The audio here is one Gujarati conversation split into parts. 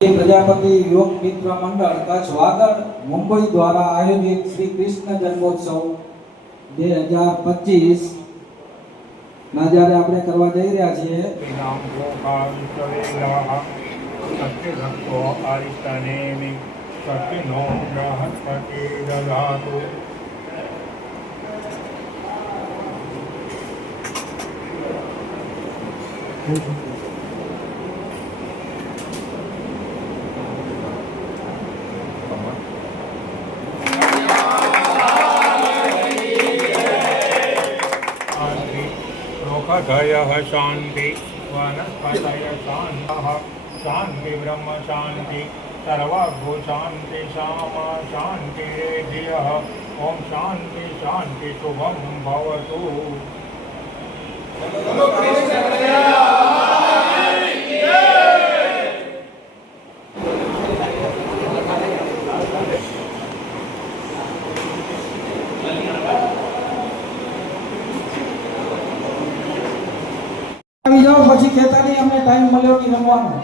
પ્રજાપતિ યોગ મિત્ર મંડળ કચ્છ વાગડ મુંબઈ દ્વારા આયોજિત શ્રી કૃષ્ણ જન્મોત્સવ 2025 ના જ્યારે આપણે કરવા જઈ રહ્યા છીએ लोकधयः शान्ति वनस्पतयः शान्तः शान्ति ब्रह्म शान्ति सर्वभू शान्ति श्यामा शान्ति धियः ॐ शान्ति शान्ति शुभं भवतु। આવી જાઓ પછી કહેતા નહીં અમને ટાઈમ મળ્યો નહીં રમવાનો.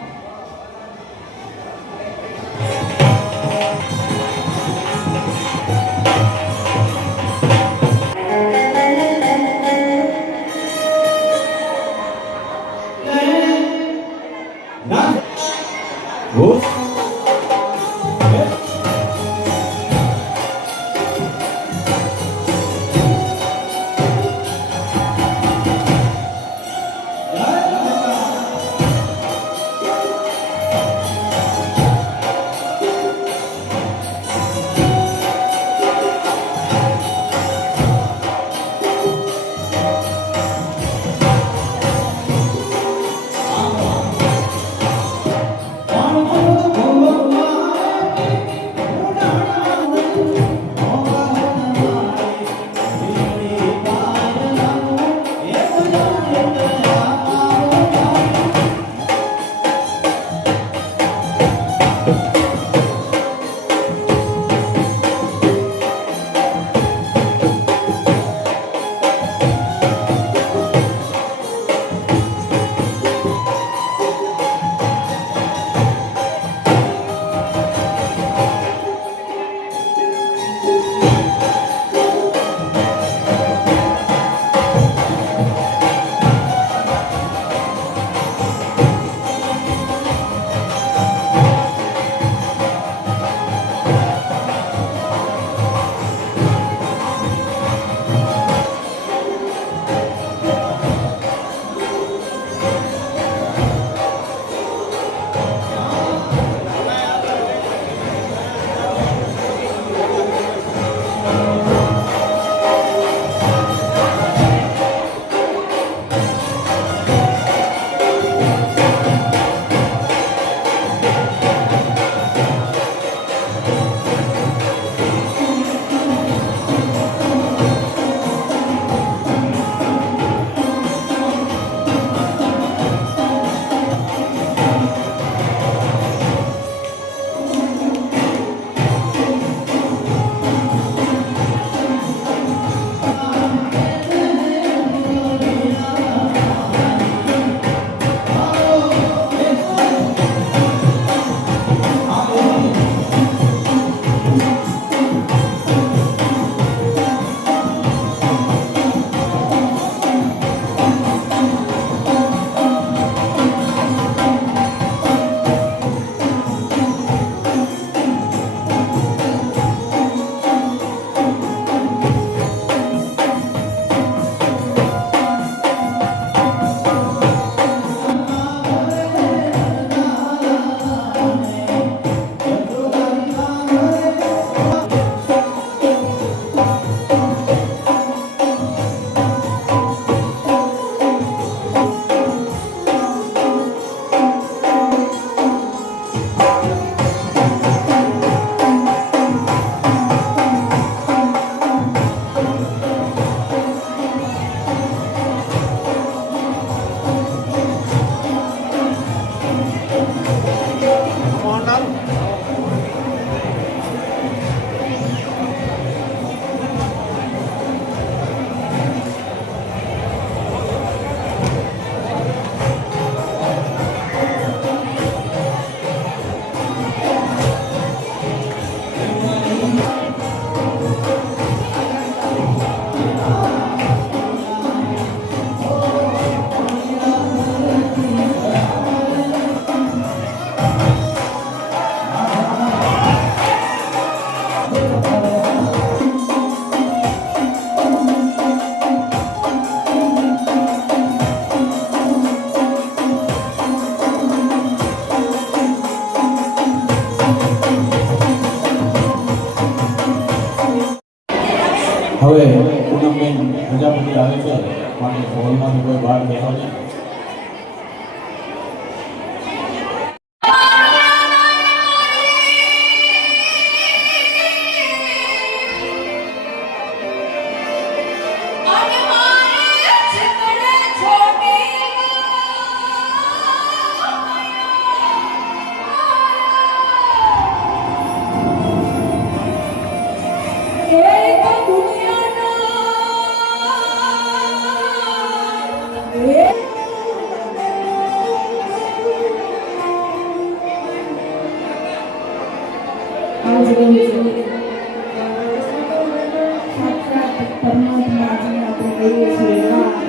હવે પૂનમબેન પ્રજાપતિ આવે છે માટે હોલમાંથી કોઈ બહાર બેસો નહીં.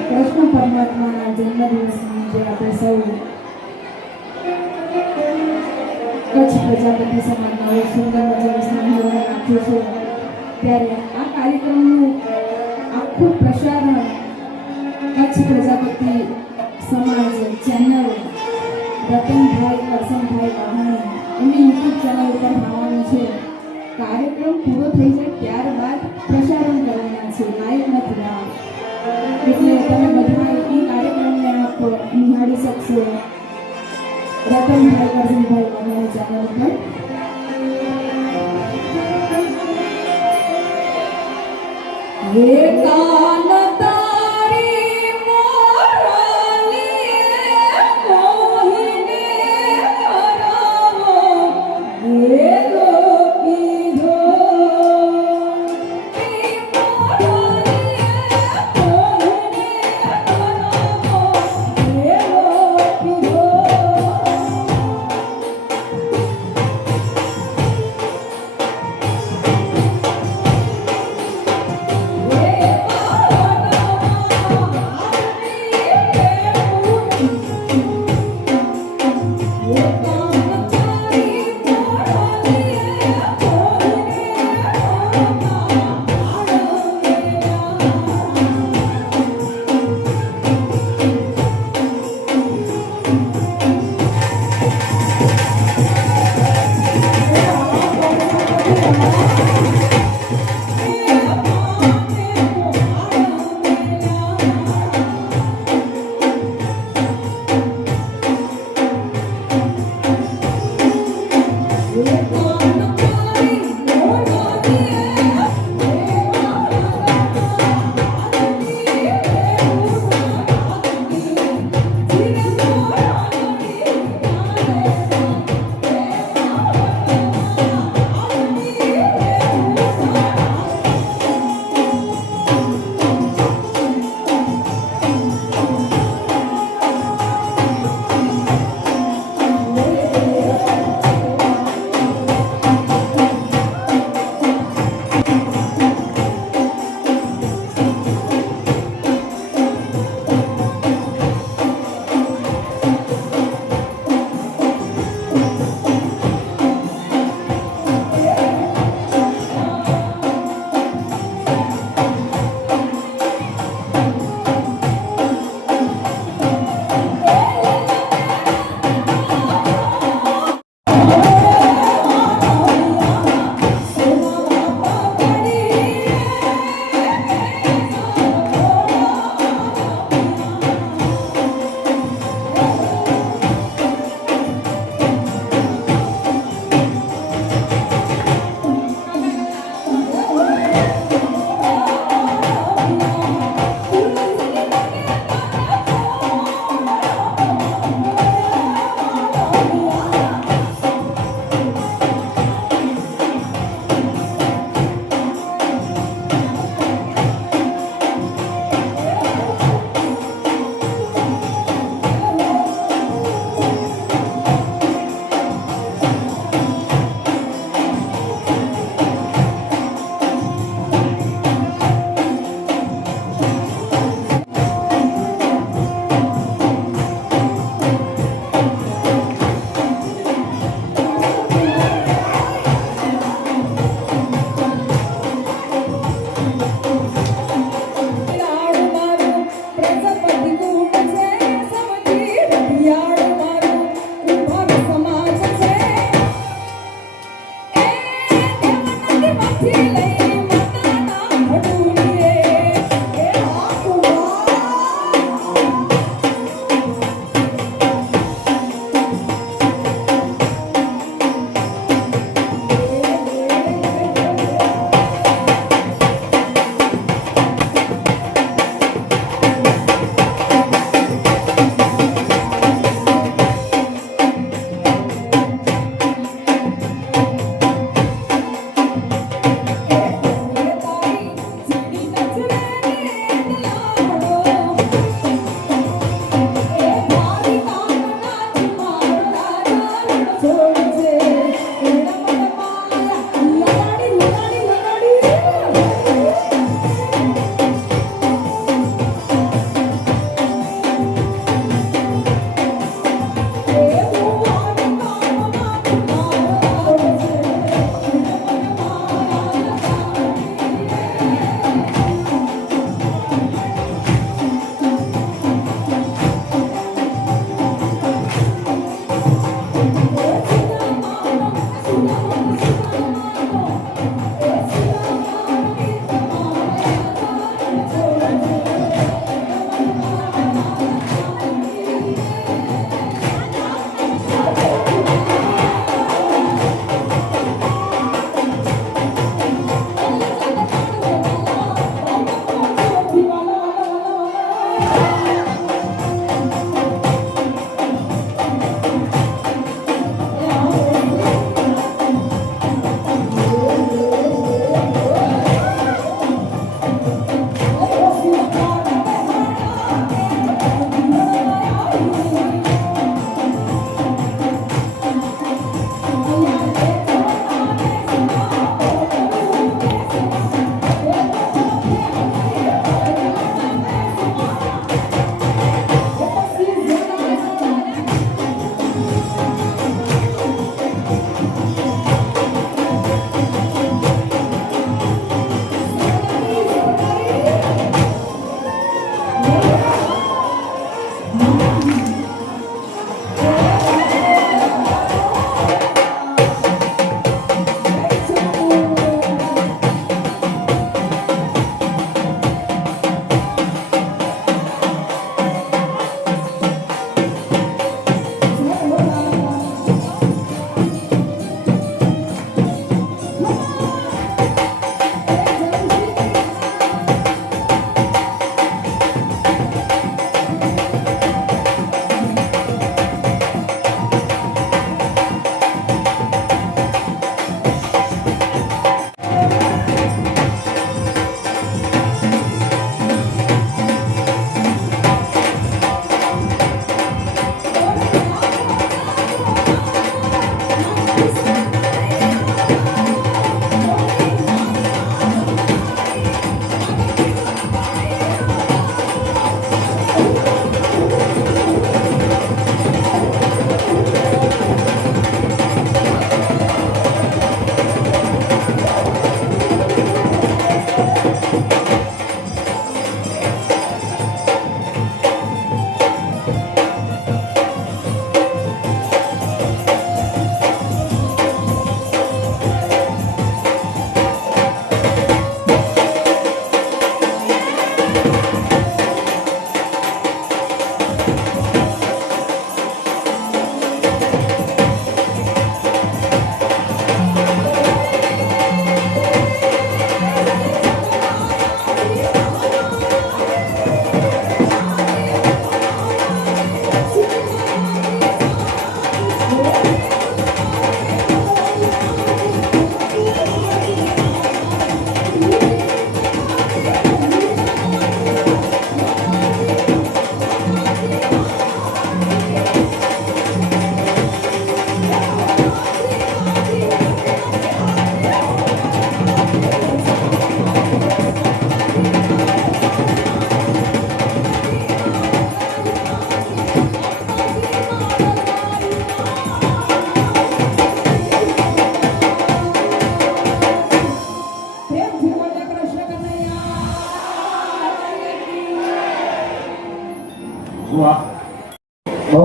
કૃષ્ણ પરમાત્માના જન્મદિવસની જે આપણે સૌ કચ્છ પ્રજાપતિ સમાજમાં એક સુંદર મજાનું સમારોહ રાખ્યો છે, ત્યારે આ કાર્યક્રમનું આખું પ્રસારણ કચ્છ પ્રજાપતિ સમાજ ચેનલ રતનભાઈ કરસનભાઈ વાહણી એમની યુટ્યુબ ચેનલ ઉપર આવવાનું છે. કાર્યક્રમ પૂરો થઈ જાય ત્યારબાદ પ્રસારણ કરવાના છે, લાઈવ નથી આવવાનું. એટલે તમે બધા એ કાર્યક્રમને આપ નિહાળી શકશો રતનભાઈ કરસનભાઈ વાહણી ચેનલ ઉપર. હે કાન તારી મોરલી મોહિને હરાવો હે લોકી ધો Yeah.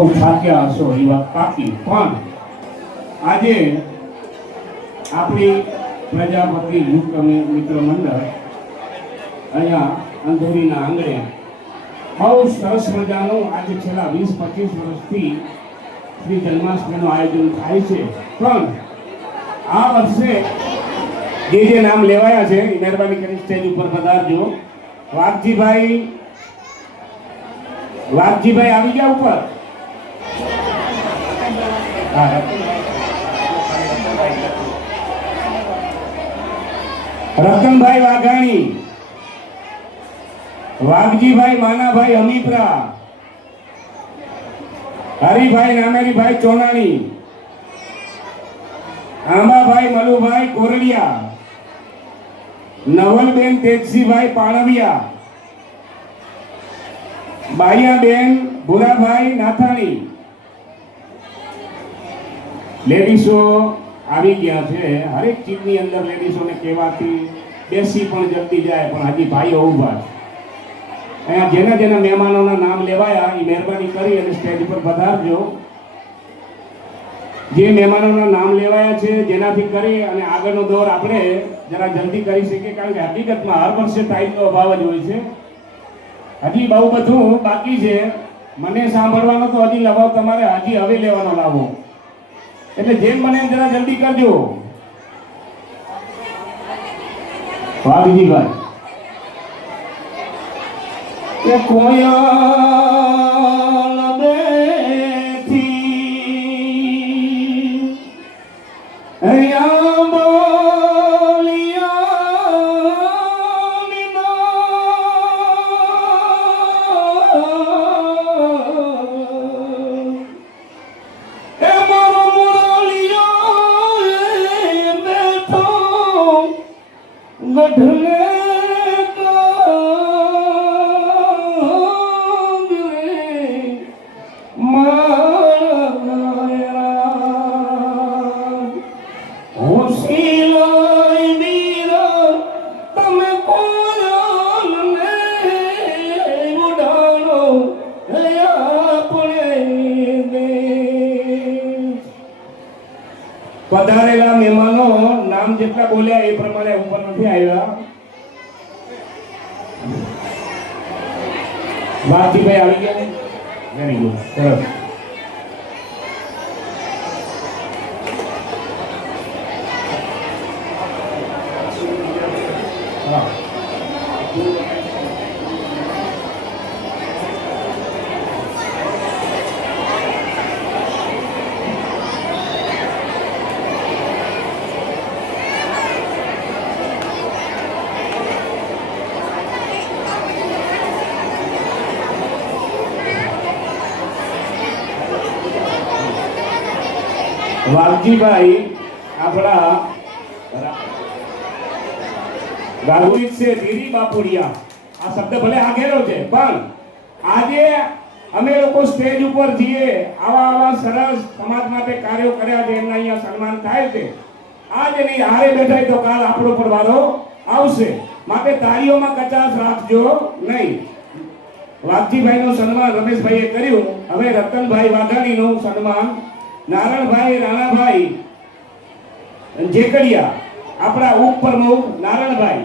બહુ થાક્યા હશો એ વાત પાકી, પણ આજે આપણી પ્રજાપતિ યુવક મિત્ર મંડળ અહીંયા અંધેરીના આંગણે બહુ સરસ મજાનું આજે છેલ્લા 20-25 વર્ષથી શ્રી જન્માષ્ટમીનું આયોજન થાય છે. પણ આ વર્ષે જે નામ લેવાયા છે એ મહેરબાની કરી સ્ટેજ ઉપર પધારજો. વાઘજીભાઈ આવી ગયા ઉપર. રતનભાઈ વાઘાણી, વાઘજીભાઈ માનાભાઈ હમીપરા, હરિભાઈ નામેરીભાઈ ચોનાણી, આંબાભાઈ મલુભાઈ કોરડિયા, નવલબેન તેજસીભાઈ પાણવિયા, બાઈયાબેન ભુરાભાઈ નાથાણી. લેડીસો આવી ગયા છે. હરેક ચીજની અંદર લેડીસોને કહેવાથી બેસી પણ જલ્દી જાય, પણ હજી ભાઈઓ ઊભા છે. અહીંયા જેના જેના મહેમાનોના નામ લેવાયા એ મહેરબાની કરી અને સ્ટેજ પર પધારજો. જે મહેમાનોના નામ લેવાયા છે જેનાથી કરી અને આગળનો દોર આપણે જરા જલ્દી કરી શકીએ, કારણ કે હકીકતમાં હર વર્ષે ટાઈમનો અભાવ જ હોય છે. હજી બહુ બધું બાકી છે. મને સાંભળવાનો તો હજી લાવો, તમારે હજી હવે લેવાનો લાવો, એટલે જેમ મને જરા જલ્દી કરજો. વાઘજીભાઈ કે કોયલ બેઠી અહીંયા બોલિયાની એ મારો મુરલિયો બેઠો ગઢલે પધારેલા મહેમાનો નામ જેટલા બોલ્યા એ પ્રમાણે ઉપર નથી આવ્યા. વાઘજીભાઈ આવી ગયા ને? વેરી ગુડ, સરસ. વાઘજીભાઈ આપણા ગાગુરિત છે ધીરી બાપુડિયા. આ શબ્દ ભલે આગેલો છે, પણ આજે અમે લોકો સ્ટેજ ઉપર જઈએ, આવા સરસ સમાજ માટે કાર્યો કર્યા છે, એમના અહીંયા સન્માન થાય છે. આજે નહીં, હારે બેઠા તો કાલ આપણો પર વારો આવશે, માટે તાળીઓમાં કચાશ રાખજો નહીં. વાઘજીભાઈનું સન્માન રમેશભાઈએ કર્યું. હવે રતનભાઈ વાઘાણીનું સન્માન નારણભાઈ રાણાભાઈ જેકડિયા, આપણા ઉપપ્રમુખ નારણભાઈ.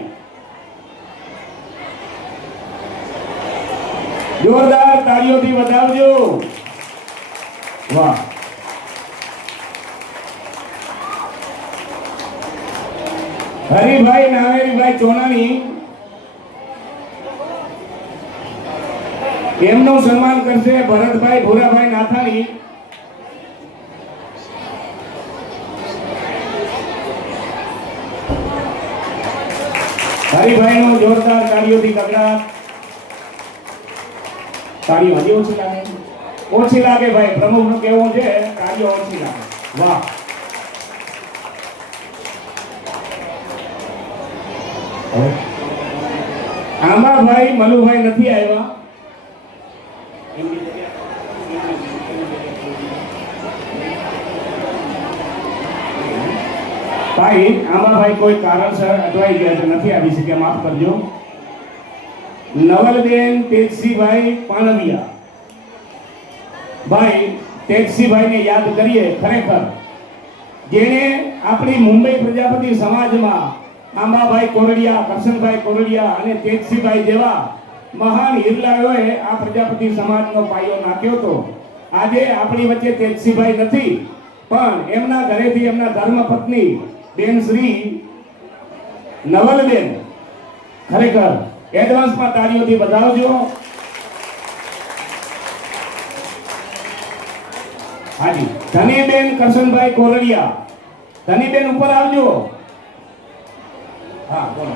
જોરદાર તાળીઓથી વધાવજો. વાહ. હરિભાઈ નાવેરીભાઈ ચોનાણી, એમનું સન્માન કરશે ભરતભાઈ ભૂરાભાઈ નાથાણી. હરિભાઈનું જોરદાર તાળીઓથી કગડાટ. તાળીઓ હજી ઓછી લાગે? ઓછી લાગે ભાઈ, પ્રમુખનું કહેવું છે તાળીઓ ઓછી લાગે. વાહ. આંબાભાઈ મલુભાઈ નથી આવ્યા. ભાઈ આંબાભાઈ કોઈ કારણસર અટવાઈ ગયા છે, નથી આવી શક્યા, માફ કરજો. નવલબેન તેજસીભાઈ પાણવિયા, ભાઈ તેજસીભાઈને યાદ કરીએ. ખરેખર જેણે આપણી મુંબઈ પ્રજાપતિ સમાજમાં આંબાભાઈ કોરડિયા, કરશનભાઈ કોરડિયા અને તેજસીભાઈ જેવા મહાન હિરલાઓએ આ પ્રજાપતિ સમાજનો પાયો નાખ્યો હતો. આજે આપણી વચ્ચે તેજસીભાઈ નથી, પણ એમના ઘરેથી એમના ધર્મપત્ની બેન શ્રી નવલબેન, ખરેખર એડવાન્સમાં તાળીઓથી વધાવજો. હાજી, ધનીબેન કરશનભાઈ કોરડિયા, ધનીબેન ઉપર આવજો. હા બોલો.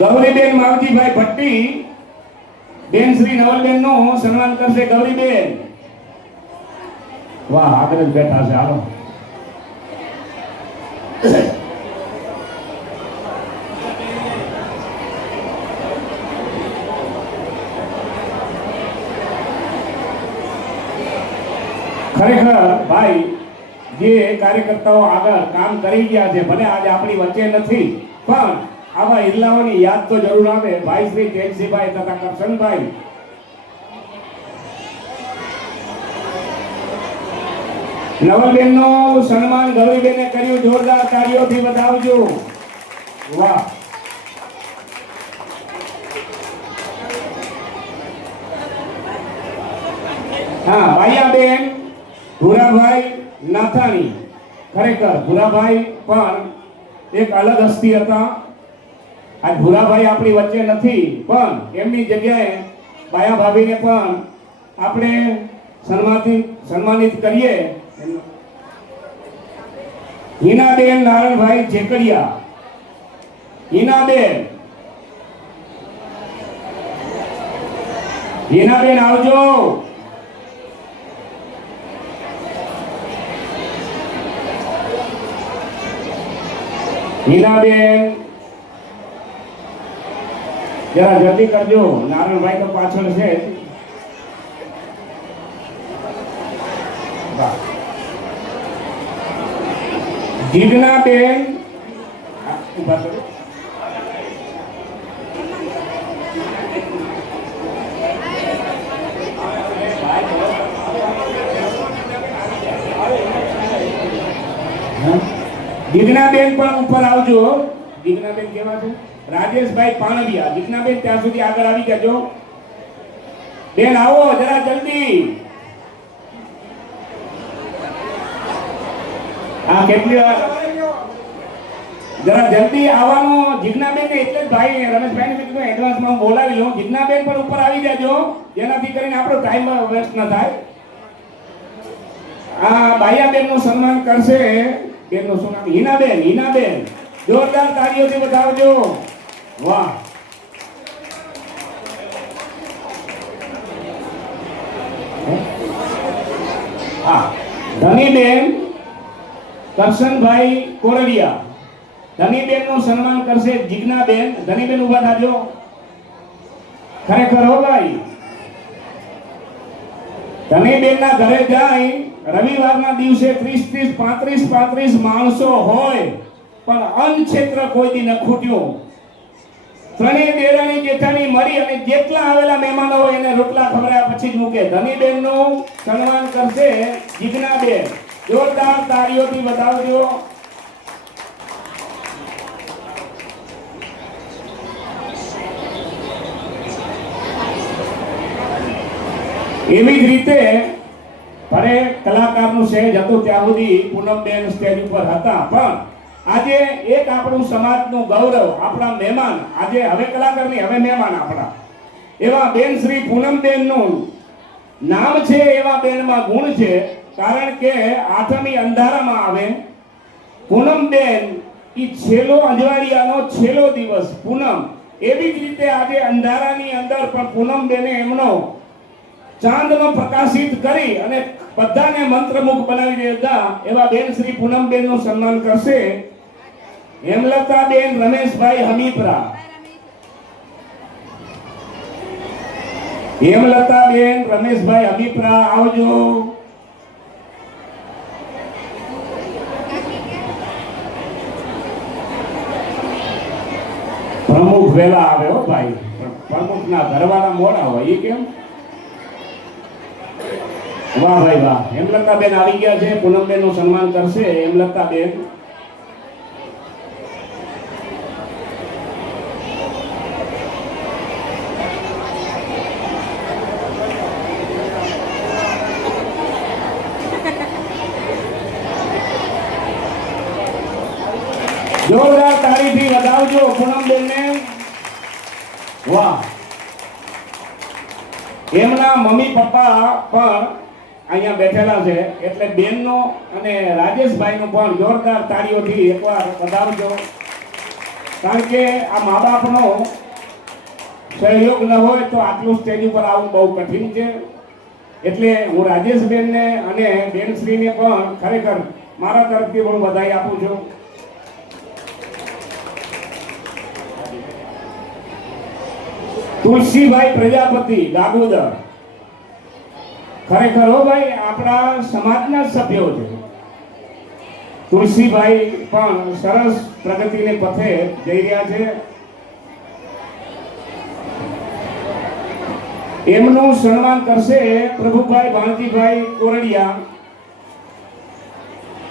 ગૌરીબેન માવજીભાઈ ભટ્ટી, બેન શ્રી નવલબેન નું સન્માન કરશે ગૌરીબેન. વાહ, આગળ જ બેઠા છે. હાલો. ખરેખર ભાઈ, જે કાર્યકર્તાઓ આગળ કામ કરી ગયા છે, ભલે આજે આપણી વચ્ચે નથી, પણ આવા હિરલાઓની યાદ તો જરૂર આવે. ભાઈ શ્રી તેજસીભાઈ તથા કરશનભાઈ, નવલબેન નું સન્માન ગૌરીબેને કર્યું. જોરદાર તાળીઓથી વધાવજો. વાહ. હા, ભાઈયાબેન ભૂરાભાઈ નાથાણી, ખરેખર ભૂરાભાઈ પણ એક અલગ હસ્તી હતા. આજ ભૂરાભાઈ આપણી વચ્ચે નથી, પણ એમની જગ્યાએ બાયા ભાભીને પણ આપણે સન્માનિત કરીએ. હિનાબેન નારણભાઈ જેકડિયા, હિનાબેન, હિનાબેન આવજો. હિનાબેન જરા જલ્દી કરજો, નારણભાઈ તો પાછળ છે. જીજ્ઞાબેન, ઉભા કરો. જીજ્ઞાબેન પણ ઉપર આવજો. જીજ્ઞાબેન કેવા છે? રાજેશભાઈ પાણવિયા. જીજ્ઞાબેન ત્યાં સુધી આગળ આવી જજો. બેન આવો જરા જલ્દી. હા, કેટલી વાર જરા જલ્દી આવવાનું. જીજ્ઞાબેન ને એટલે જ ભાઈ રમેશભાઈ ને કીધું એડવાન્સમાં હું બોલાવી લઉં. જીજ્ઞાબેન પણ ઉપર આવી જજો, જેનાથી કરીને આપણો ટાઈમ વેસ્ટ ન થાય. આ બાયાબેન નું સન્માન કરશે. બેનનું શું નામ? હિનાબેન. હિનાબેન, જોરદાર તાળીઓથી વધાવજો. વાહ. હા, ધનીબેન કરશનભાઈ કોરડિયા, ધનીબેન નું સન્માન કરશે જીજ્ઞાબેન. ધનીબેન ઉભા થાજો. ખરેખર હો ભાઈ, ધનીબેન ના ઘરે જાય રવિવારના દિવસે 30 35 માણસો હોય, પણ અન્ન ક્ષેત્ર કોઈ દી ન ખૂટ્યું. ત્રણેય દેરાણી જેઠાણી મળી અને જેટલા આવેલા મહેમાનો હોય એને રોટલા ખવડાવ્યા પછી જ મૂકે. ધનીબેન નું સન્માન કરશે જીજ્ઞાબેન. જોરદાર તાળીઓથી વધાવજો. એવી જ રીતે ભલે કલાકારનું સ્ટેજ હતું ત્યાં સુધી પૂનમબેન સ્ટેજ ઉપર હતા, પણ આજે એક આપણું સમાજનું ગૌરવ, આપણા મહેમાન, આજે હવે કલાકાર નહીં, હવે મહેમાન આપણા એવા બેન શ્રી પૂનમબેન નું નામ છે. એવા બેનમાં ગુણ છે, કારણ કે આઠમી અંધારામાં આવે. પૂનમબેન ઈ છેલ્લો અંજવાળિયાનો છેલ્લો દિવસ પૂનમ. એવી જ રીતે આજે અંધારાની અંદર પણ પૂનમબેને એમનો ચાંદનો પ્રકાશિત કરી અને બધાને મંત્રમુગ્ધ બનાવી દેતા એવા બેન શ્રી પૂનમબેન નું સન્માન કરશે હેમલતાબેન રમેશભાઈ હમીપરા. હેમલતાબેન રમેશભાઈ હમીપરા આવજો. પ્રમુખ વેલા આવે હો ભાઈ, પ્રમુખ ના ઘરવાળા મોડા હોય. એ કેમ? વાહ ભાઈ વાહ. હેમલતાબેન આવી ગયા છે. પૂનમબેન નું સન્માન કરશે હેમલતાબેન. જોરદાર તાળીથી વધાવજો પૂનમબેનને. વાહ. એમના મમ્મી પપ્પા પણ અહીંયા બેઠેલા છે એટલે બેનનો અને રાજેશભાઈનો પણ જોરદાર તાળીઓથી એકવાર વધાવજો. કારણ કે આ મા બાપનો સહયોગ ન હોય તો આટલું સ્ટેજ ઉપર આવવું બહુ કઠિન છે. એટલે હું રાજેશબેનને અને બેનશ્રીને પણ ખરેખર મારા તરફથી પણ વધાઈ આપું છું. તુલસીભાઈ પ્રજાપતિ ગાગોદર, ખરેખર હો ભાઈ આપણા સમાજના સભ્યો છે. તુલસીભાઈ પણ સરસ પ્રગતિને પથે જઈ રહ્યા છે. એમનું સન્માન કરશે પ્રભુભાઈ ભાણજીભાઈ કોરડિયા.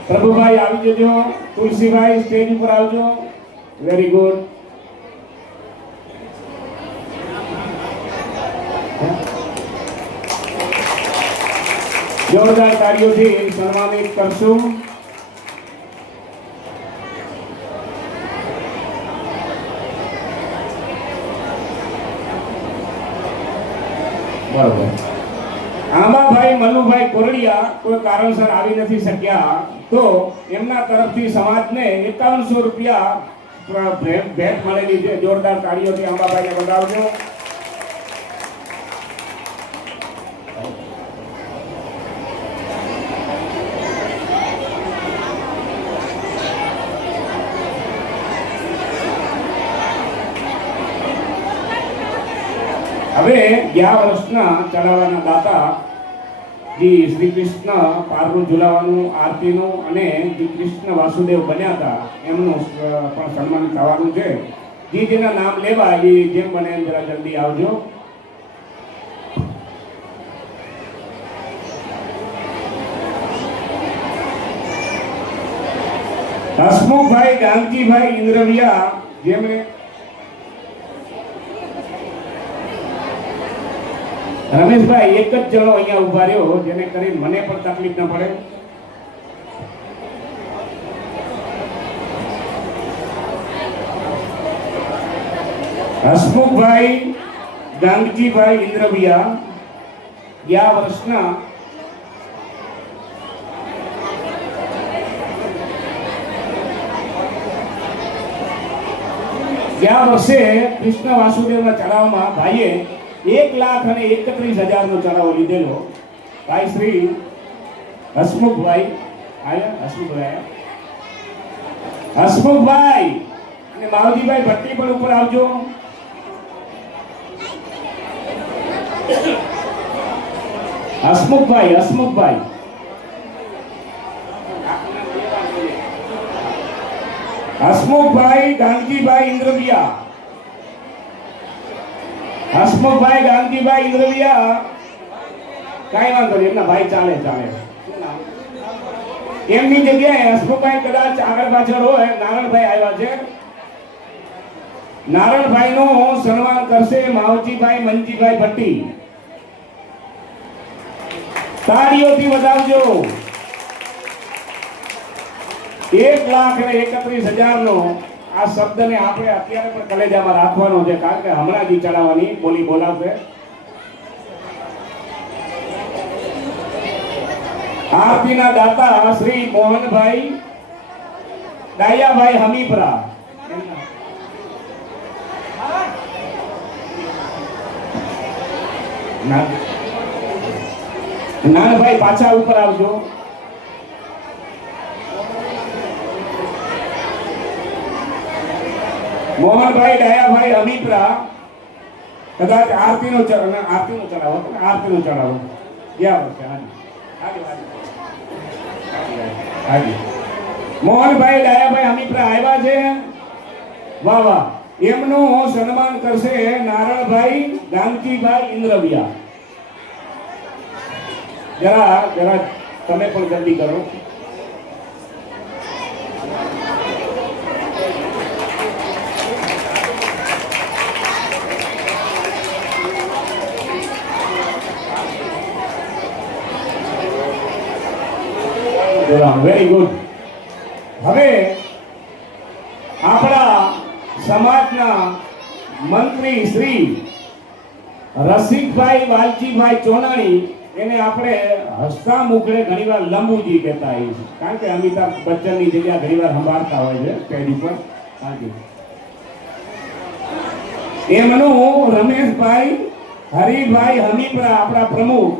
પ્રભુભાઈ આવી જજો. તુલસીભાઈ સ્ટેજ ઉપર આવજો. Very good. જોરદાર તાળીઓથી સન્માનિત કરશું. બરોબર. આંબાભાઈ મલ્લુભાઈ કોરડિયા કોઈ કારણસર આવી નથી શક્યા તો એમના તરફથી સમાજને 5100 રૂપિયા ભેટ મળેલી છે. જોરદાર તાળીઓથી આંબાભાઈને વધાવજો. હવે 11 વર્ષના ચડાવવાના દાતા જી શ્રી કૃષ્ણ પારનું ઝુલાવાનું આરતીનું અને જે કૃષ્ણ વાસુદેવ બન્યા હતા એમનું પણ સન્માન થવાનું છે. જે જેના નામ લેવા એ જેમ બને એમ જરા જલ્દી આવજો. હસમુખભાઈ ગાંધીભાઈ ઇન્દ્રવિયા, જેમણે રમેશભાઈ એક જ જણો અહીંયા ઉભા રહ્યો જેને કરી મને પણ તકલીફ ન પડે. હસમુખભાઈ ગાંગજીભાઈ ઇન્દ્રવિયા 11 વર્ષના વર્ષે કૃષ્ણ વાસુદેવના ચડાવમાં ભાઈએ 1,31,000 નો ચડાવો લીધેલો. ભાઈ શ્રી હસમુખભાઈ આયા. હસમુખભાઈ અને માવજીભાઈ ભટ્ટી પણ ઉપર આવજો. હસમુખભાઈ ગાંધીભાઈ ઇન્દ્રવિયા. હસમુખભાઈ ગાંધીભાઈ ઇન્દ્રવિયા કાંઈ વાંધો નહીં, એમના ભાઈ ચાલે. એમની જગ્યાએ હસમુખભાઈ કદાચ આગળ પાછળ હોય. નારણભાઈ આવ્યા છે. નારણભાઈ નું સન્માન કરશે માવજીભાઈ મનજીભાઈ ભટ્ટી. તાળીઓથી વધાવજો. 1,31,000 નો આ શબ્દને આપણે અત્યારે પણ કલેજામાં રાખવાનો છે, કારણ કે હમણાં જ ચડાવવાની બોલી બોલાવશે. આરતીના દાતા શ્રી મોહનભાઈ ડાયાભાઈ હમીપરા. નાનભાઈ પાછા ઉપર આવજો. મોહનભાઈ ડાયાભાઈ હમીપરા કદાચ આરતીનો ચડાવો. મોહનભાઈ ડાયાભાઈ હમીપરા આવ્યા છે. વાહ વાહ. એમનું સન્માન કરશે નારણભાઈ ગાંધીભાઈ ઇન્દ્રવિયા. જરા તમે પણ જલ્દી કરો. Very good. હવે આપણા સમાજના મંત્રી શ્રી રસિકભાઈ વાલજીભાઈ ચોનાણી, એને આપણે હસતા મુખડે ઘણીવાર લંબુજી કહેતા હોઈએ છીએ, કારણ કે અમિતાભ બચ્ચનની જગ્યા ઘણીવાર સંભાળતા હોય છે સ્ટેજ ઉપર. એમનું રમેશભાઈ હરિભાઈ હમીપરા, આપણા પ્રમુખ,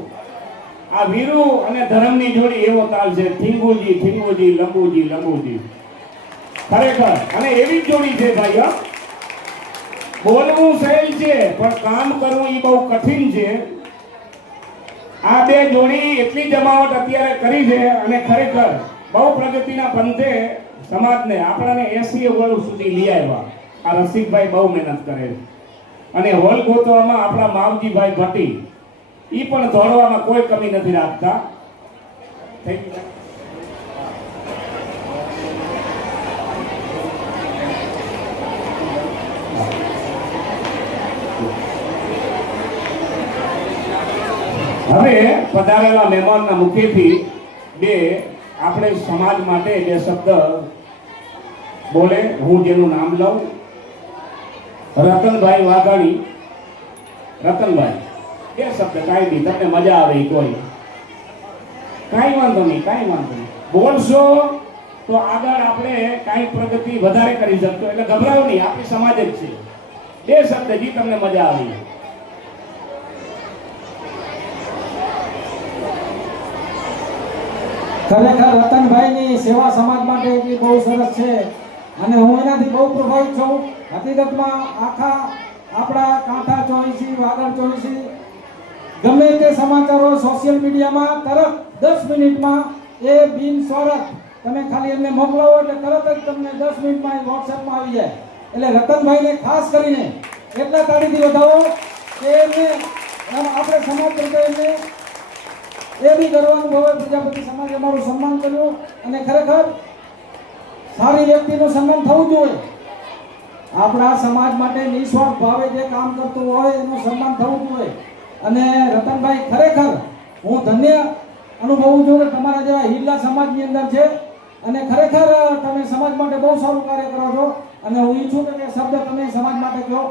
આ વીરુ અને ધરમની જોડી એવો તાલ છે, થીંગુજી થીંગુજી લંબુજી લંબુજી. ખરેખર અને એવી જ જોડી છે ભાઈ. બોલવું સહેલ છે પણ કામ કરવું એ બહુ કઠિન છે. આ બે જોડી એટલી જમાવટ અત્યારે કરી છે અને ખરેખર બહુ પ્રગતિના પંથે સમાજને આપણાને 80 વર્ષ સુધી લઈ આવ્યા. આ રસિકભાઈ બહુ મહેનત કરે છે અને હોલ ગોતવામાં આપણા માવજીભાઈ ભટ્ટી ઈ પણ દોડવામાં કોઈ કમી નથી રાખતા. હવે પધારેલા મહેમાનના મુખેથી બે આપણે સમાજ માટે બે શબ્દ બોલે. હું જેનું નામ લઉં, રતનભાઈ વાઘાણી. રતનભાઈ બે શબ્દ કાંઈ નહીં, તમને મજા આવે કોઈ, કાંઈ વાંધો નહીં, કાંઈ વાંધો નહીં. બોલશો તો આગળ આપણે કાંઈ પ્રગતિ વધારે કરી શકશો, એટલે ગભરાવ નહીં, આપણી સમાજ જ છે. બે શબ્દ જી તમને મજા આવી. ખરેખર રતનભાઈની સેવા સમાજ માટે એટલી બહુ સરસ છે અને હું એનાથી બહુ પ્રભાવિત છું. હકીકતમાં આખા આપણા કાંઠા ચોવીસી, વાગડ ચોવીસી, ગમે તે સમાચારો સોશિયલ મીડિયામાં તરત 10 મિનિટમાં એ બિનસ્વાર્થ તમે ખાલી એમને મોકલાવો એટલે તરત જ તમને 10 મિનિટમાં વોટ્સએપમાં આવી જાય. એટલે રતનભાઈને ખાસ કરીને એટલા તાળીથી વધાવો કે એમને આપણે સમાજ પ્રત્યે એમને એ બી ગર્વનું હોય. પ્રજાપતિ સમાજે અમારું સન્માન કર્યું અને ખરેખર સારી વ્યક્તિનું સન્માન થવું જોઈએ. આપણા સમાજ માટે નિસ્વાર્થ ભાવે જે કામ કરતું હોય એનું સન્માન થવું જોઈએ. અને રતનભાઈ ખરેખર હું ધન્ય અનુભવું છું કે તમારા જેવા હિલ્લા સમાજની અંદર છે અને ખરેખર તમે સમાજ માટે બહુ સારું કાર્ય કરો છો અને હું ઈચ્છું કે શબ્દ તમે સમાજ માટે કહો.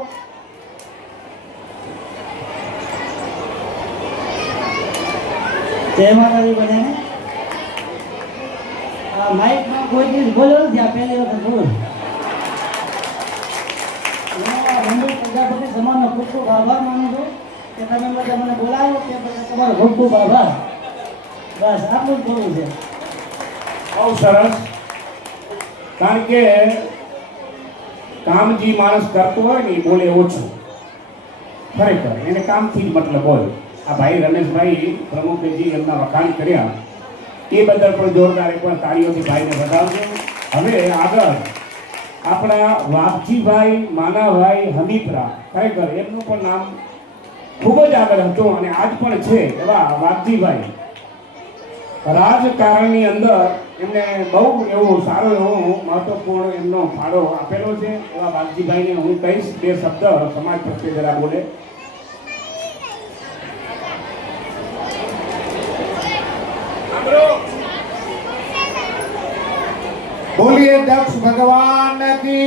જય માતાજી બધાને. આ માઇકમાં કોઈ દિવસ બોલ્યો નથી, આ પહેલી વખત બોલું. હું પ્રજાપતિ સમાજનો ખૂબ ખૂબ આભાર માનું છું કે તમે બધા મને બોલાવ્યો, કે પછી તમારો ખૂબ ખૂબ આભાર. બસ આટલું જ બોલવું છે. બહુ સરસ. કારણ કે કામ જે માણસ કરતો હોય ને એ બોલે ઓછું. ખરેખર એને કામથી જ મતલબ હોય. આ ભાઈ રમેશભાઈ પ્રમુખજી એમના વખાણ કર્યા એ બદલ પણ જોરદાર એકવાર તાળીઓથી ભાઈને વધાવજો. હવે આગળ આપણા વાઘજીભાઈ માનાભાઈ હમીપરા, ખરેખર એમનું પણ નામ ખૂબ જ આગળ હતું અને આજ પણ છે એવા વાઘજીભાઈ. રાજકારણની અંદર એમને બહુ એવો સારો એવો મહત્વપૂર્ણ એમનો ફાળો આપેલો છે. એવા વાઘજીભાઈને હું કહીશ બે શબ્દ સમાજ પ્રત્યે જરા બોલે. बोलिए दक्ष भगवान की।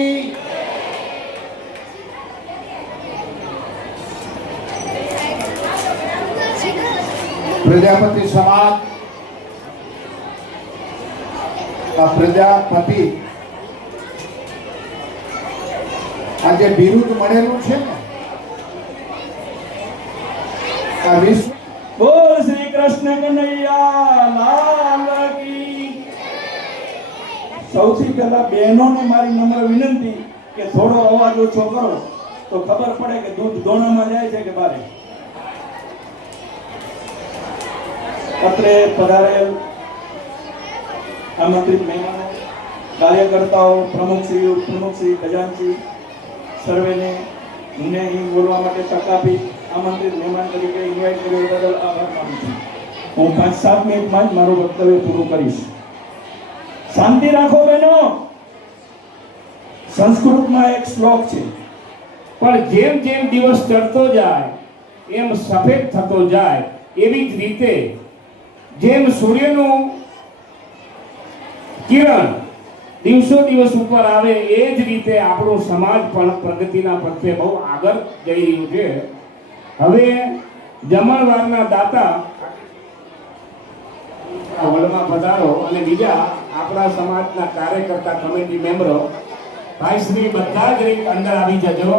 प्रजापति समाज का प्रजापति આજે બિરુદ મળેલું છે ને આ વિશ્વ. બોલ શ્રી કૃષ્ણ કનૈયા લાલ કી. સૌથી પહેલા બહેનોને મારી નમ્ર વિનંતી કે થોડો અવાજ ઓછો કરો તો ખબર પડે કે દૂધ દોણામાં જાય છે કે બારે. અત્રે પધારેલ આમંત્રિત મહેમાનો, કાર્યકર્તાઓ, પ્રમુખશ્રી, ઉપપ્રમુખશ્રી, ખજાનચી, સર્વેને મને અહીં બોલવા માટે તક આપી આમંત્રિત મહેમાન તરીકે ઇન્વાઇટ કર્યો બદલ આભાર માનું છું. હું 5-7 મિનિટમાં જ મારું વક્તવ્ય પૂરું કરીશ. શાંતિ રાખો બહેનો. સંસ્કૃતમાં એક શ્લોક છે, પણ જેમ જેમ દિવસ ચડતો જાય એમ સફેદ થતો જાય, એવી જ રીતે જેમ સૂર્યનું કિરણ દિવસો દિવસ ઉપર આવે એ જ રીતે આપણો સમાજ પણ પ્રગતિના પથે બહુ આગળ જઈ રહ્યું છે. હવે જમણવારના દાતા હોલમાં પધારો અને બીજા આપણા સમાજના કાર્યકર્તા કમિટી મેમ્બરો ભાઈ શ્રી બધા જ રીત અંદર આવી જજો.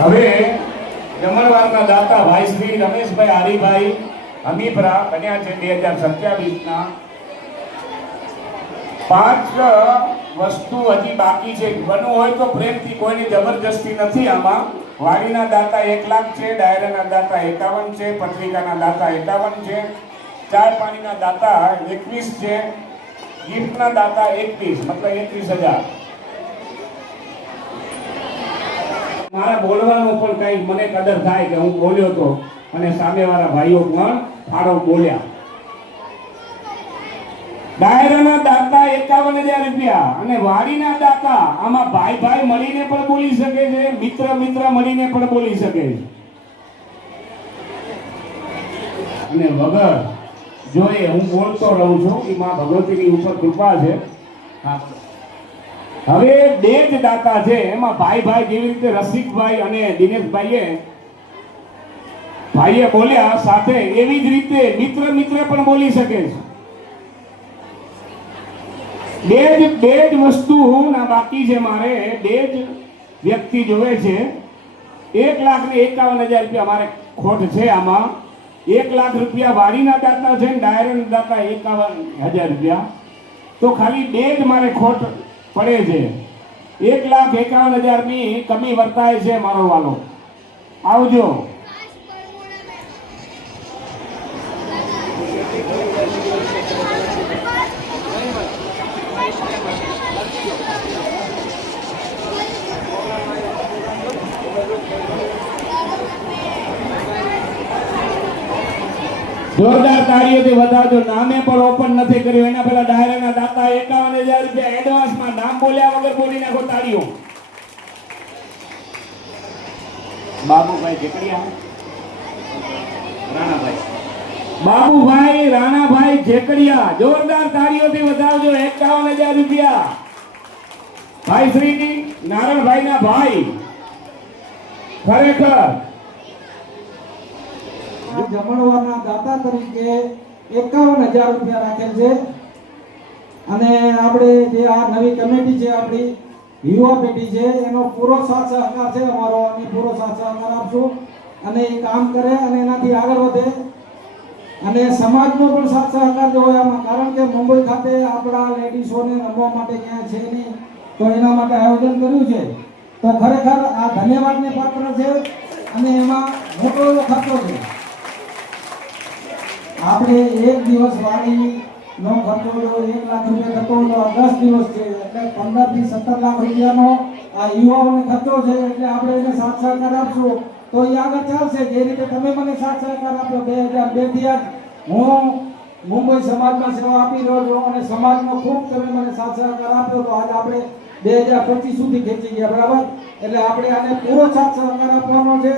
હવે જમણવારના દાતા ભાઈ શ્રી રમેશભાઈ હરિભાઈ હમીપરા બન્યા છે 2027 ના 5 વસ્તુ હજી બાકી છે. બનવું હોય તો પ્રેમથી, કોઈની જબરજસ્તી નથી. આમાં વાડીના દાતા 1 લાખ છે, ડાયરાના દાતા 51 છે, પત્રિકાના દાતા 51 છે, ચાર પાણીના દાતા 21 છે, ગિફ્ટના દાતા 21, મતલબ 21,000. મારા બોલવાનું પણ કઈ મને કદર થાય કે હું બોલ્યો તો અને સામેવાળા ભાઈઓ પણ ફાળો બોલ્યા. ડાયરાના દાતા 51,000 રૂપિયા અને વાડીના દાતા આમાં ભાઈ ભાઈ મળીને પણ બોલી શકે છે, મિત્ર મિત્ર મળીને પણ બોલી શકે છે. અને વગર જોઈએ હું બોલતો રહું છું કે માં ભગવતીની ઉપર કૃપા છે. હવે 2 જ દાતા છે, એમાં ભાઈ ભાઈ જેવી રીતે રસિકભાઈ અને દિનેશભાઈએ બોલ્યા સાથે, એવી જ રીતે મિત્ર મિત્ર પણ બોલી શકે છે. બે જ વસ્તુ ના બાકી છે મારે. 2 જ વ્યક્તિ જોવે છે. 1,51,000 રૂપિયા મારે ખોટ છે આમાં. 1 લાખ રૂપિયા વાડીના દાતા છે, ડાયરાના દાતા 51,000 રૂપિયા. તો ખાલી 2 જ મારે ખોટ પડે છે. 1,51,000 ની કમી વર્તાય છે મારો વાલો. આવજો. જોરદાર તાળીઓથી વધાવજો. નામે પણ ઓપન નથી કર્યું. એના પેલા ડાયરાના દાતા 51,000 રૂપિયા એડવાન્સમાં. નામ બોલ્યા વગર બોલી નાખો તાળીઓ. બાબુભાઈ જેકડિયા, રાણાભાઈ, બાબુભાઈ રાણાભાઈ જેકડિયા. જોરદાર તાળીઓથી વધાવજો. 51,000 રૂપિયા ભાઈ શ્રી નારાયણભાઈના ભાઈ. ખરેખર જમણવારના દાતા તરીકે 51,000 રૂપિયા રાખેલ છે. અને આપણે જે આ નવી કમિટી છે, આપણી યુવા પેઢી છે, એનો પૂરો સાથ સહકાર છે અમારો. અને પૂરો સાથ સહકાર આપશું અને એ કામ કરે અને એનાથી આગળ વધે. અને સમાજનો પણ સાથ સહકાર જો હોય આમાં, કારણ કે મુંબઈ ખાતે આપણા લેડીઝોને રમવા માટે ક્યાંય છે નહીં, તો એના માટે આયોજન કર્યું છે. તો ખરેખર આ ધન્યવાદને પાત્ર છે. અને એમાં મોટો એવો ખર્ચો છે. આપણે 1 દિવસ વાડીનો ખર્ચો 1 લાખ રૂપિયા થતો હોય તો આ 10 દિવસ છે, એટલે 15 થી 17 લાખ રૂપિયાનો આ યુવાઓને ખર્ચો છે. એટલે આપણે એને સાથ સહકાર આપશું તો એ આગળ ચાલશે. જે રીતે તમે મને સાથ સહકાર આપ્યો 2002 થી આજ હું મુંબઈ સમાજમાં સેવા આપી રહ્યો છું અને સમાજનો ખૂબ તમે મને સાથ સહકાર આપ્યો, તો આજ આપણે 2025 સુધી ખેંચી ગયા. બરાબર? એટલે આપણે આને પૂરો સાથ સહકાર આપવાનો છે.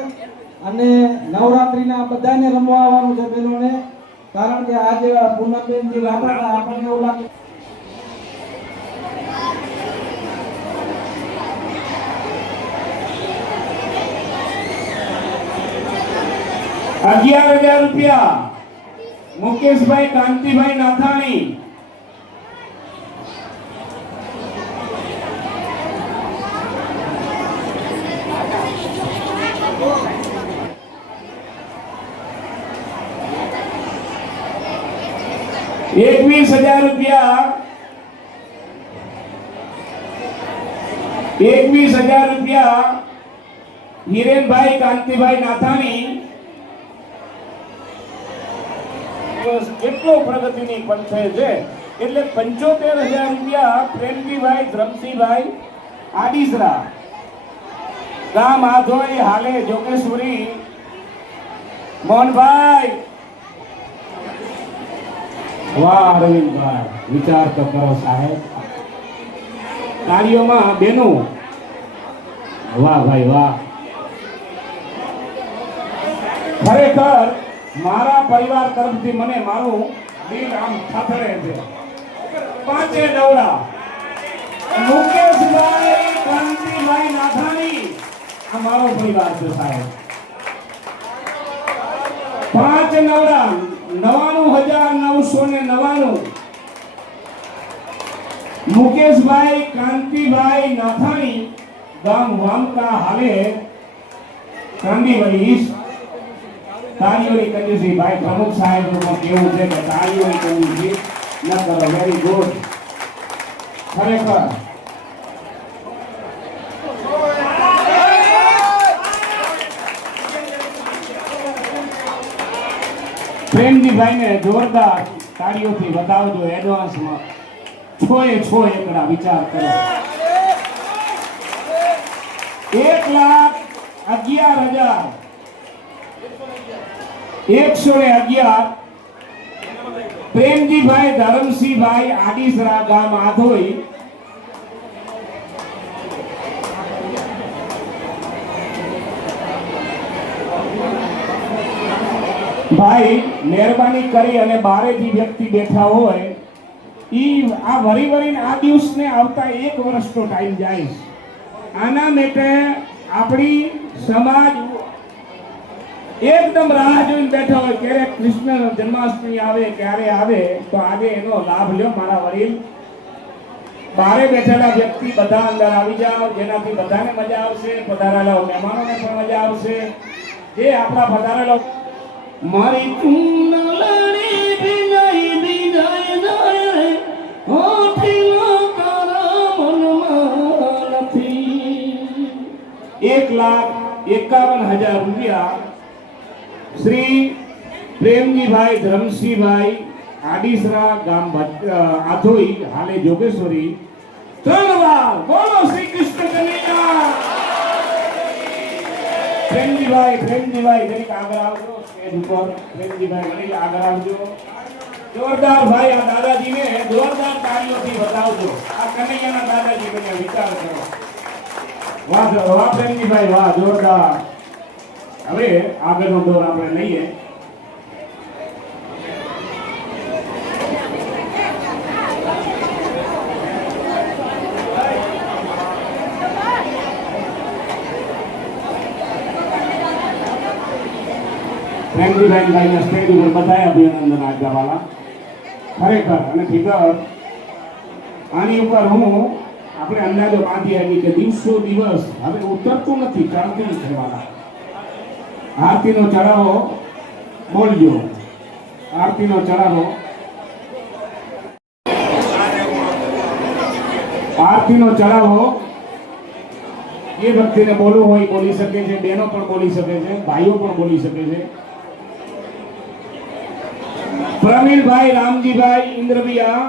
અને નવરાત્રિના બધાને રમવા આવવાનું છે બહેનોને, કારણ કે આજે પૂનમબેન જે લાગતા હતા આપણને એવું લાગે. ₹11,000 રૂપિયા મુકેશભાઈ કાંતિભાઈ નાથાણી. ₹21,000 રૂપિયા હિરેનભાઈ કાંતિભાઈ નાથાણી. કેટલો પ્રગતિની પંથે છે. એટલે 75,000 રૂપિયા પ્રેમજીભાઈ ધ્રમસિંહભાઈ આડીસરા, ગામ આધોઈ, હાલે જોગેશ્વરી મોહનભાઈ, વાહ અરવિંદભાઈ, વિચાર તો કરો સાહેબ. તાળીઓમાં બેનું, વાહ ભાઈ વાહ. ખરેખર મારા પરિવાર તરફથી મને મારું દિલ આમ થથડે છે. પાંચે નવડા મુકેશભાઈ, કાંતિભાઈ નાથાણી, આ મારો પરિવાર છે સાહેબ. 5 નવડા 99,999. મુકેશભાઈ, કાંતિભાઈ નાથાણી, ગામ વામકા, હાલે કાંદીવલી ઈસ્ટ. તાળીઓની કંજૂસી ભાઈ પ્રમુખ સાહેબ નું કેવું છે કે તાળીઓની કંજૂસી ન કરો. Very good. ખરેખર પ્રેમજીભાઈને જોરદાર તાળીઓથી બતાવજો એડવાન્સમાં. 6 એકડા વિચાર કરો. 1,11,111. પ્રેમજીભાઈ ધરમસિંહભાઈ, આડીસરા, ગામ આધોઈ. ભાઈ મહેરબાની કરી અને બારેથી વ્યક્તિ બેઠા હોય ઈ આ વરીને આ દિવસને આવતા 1 વર્ષનો ટાઈમ જાય. આના માટે આપણી સમાજ એકદમ રાહ જોઈને બેઠા હોય ક્યારે કૃષ્ણ જન્માષ્ટમી આવે, ક્યારે આવે. તો આજે એનો લાભ લ્યો મારા વડીલ. બારે બેઠેલા વ્યક્તિ બધા અંદર આવી જાઓ, જેનાથી બધાને મજા આવશે. પધારેલા મહેમાનોને પણ મજા આવશે. જે આપણા પધારેલા મારી કુંડલણી વિનાઈ વિનાય જાય હોઠીનો તારા મનમાં નથી. 1,51,000 રૂપિયા શ્રી પ્રેમજીભાઈ ધરમસિંહભાઈ, આડીસરા, ગામ આધોઈ, હાલે જોગેશ્વરી. 3 વાર બોલો શ્રી કૃષ્ણ કનૈયા. પ્રેમજીભાઈ જરીક આગળ આવજો સ્ટેજ ઉપર. પ્રેમજીભાઈ જરીક આગળ આવજો. જોરદાર ભાઈ આ દાદાજીને જોરદાર તાળીઓથી બતાવજો. આ કનૈયાના દાદાજી બને વિચાર કરો. વાહ પ્રેમજીભાઈ વાહ, જોરદાર. હવે આગળનો દોર આપણે લઈએ. પ્રેમજીભાઈના સ્ટેજ ઉપર બધાએ અભિનંદન આપ્યા વાલા. ખરેખર અને ફિગર આની ઉપર હું આપણે અંદાજો બાંધી આવી કે દિવસો દિવસ હવે ઉતરતું નથી, ચડતું છે વાલા. આરતીનો ચડાવો બોલજો. આરતીનો ચડાવો, આરતીનો ચડાવો એ વ્યક્તિને બોલવું હોય બોલી શકે છે. બહેનો પણ બોલી શકે છે, ભાઈઓ પણ બોલી શકે છે. પ્રવીણભાઈ રામજીભાઈ ઇન્દ્રવિયા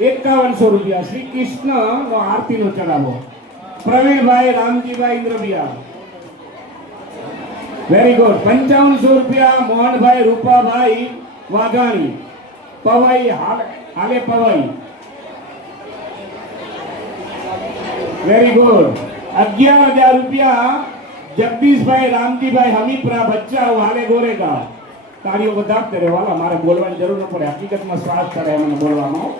5100 રૂપિયા. શ્રી કૃષ્ણ નો આરતીનો ચડાવો. પ્રવીણભાઈ રામજીભાઈ ઇન્દ્રવિયા. Very good. 5500 રૂપિયા. મોહનભાઈ રૂપાભાઈ વાઘાણી, પવાઈ, હાલે પવાઈ. Very good. 11,000 રૂપિયા. જગદીશભાઈ રામજીભાઈ હમીપરા, બચ્ચાઓ, હાલે ગોરેગાંવ. તાળીઓ બધા કરે વાલા. મારે બોલવાની જરૂર ન પડે. હકીકતમાં સ્વાદ કરે મને બોલવામાં.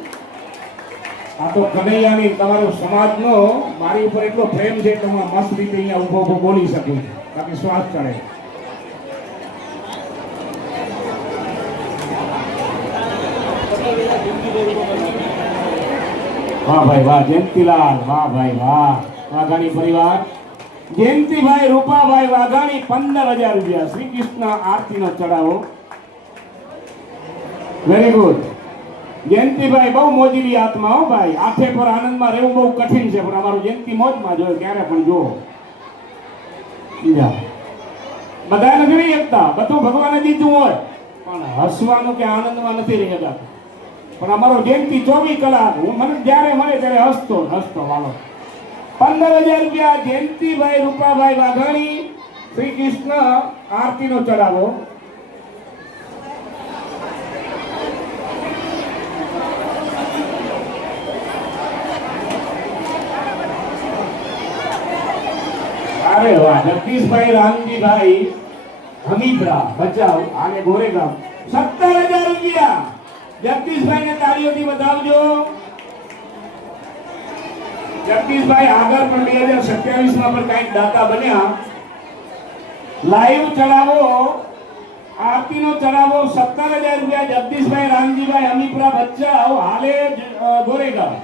આ તો કનૈયાની તમારો સમાજનો મારી ઉપર એટલો પ્રેમ છે કે હું મસ્ત રીતે અહીંયા ઊભો બોલી શકું છું. બાકી શ્વાસ ચડે. વાહ ભાઈ વાહ. જયંતીલાલ, વાહ ભાઈ વાહ. વાઘાણી પરિવાર. જયંતિભાઈ રૂપાભાઈ વાઘાણી 15,000 રૂપિયા. શ્રી કૃષ્ણ આરતીનો ચડાવો. Very good. જયંતિભાઈ બહુ મોજીલી આત્મા હો ભાઈ. આથે પર આનંદમાં રહેવું બહુ કઠિન છે, પણ અમારું જયંતિ મોજમાં જોયો ક્યારે પણ જો. બીજા બધા નથી રહી શકતા. બધું ભગવાને દીધું હોય પણ હસવાનું કે આનંદમાં નથી રહી શકતા. પણ અમારો જયંતિ 24 કલાક મને જ્યારે મળે ત્યારે હસતો વાલો. 15,000 રૂપિયા. જયંતિભાઈ રૂપાભાઈ વાઘાણી, શ્રી કૃષ્ણ આરતીનો ચડાવો. વાહ જગદીશભાઈ રામજીભાઈ હમીપરા ભચાઉ અને ગોરેગામ 17,000 રૂપિયા જગદીશભાઈને તાળીઓથી વધાવજો જગદીશભાઈ આગળ પણ 2027 માં પણ કાંઈક દાતા બન્યા લાઈવ ચડાવો આરતીનો ચડાવો 17,000 રૂપિયા જગદીશભાઈ રામજીભાઈ હમીપરા ભચાઉ હાલે ગોરેગામ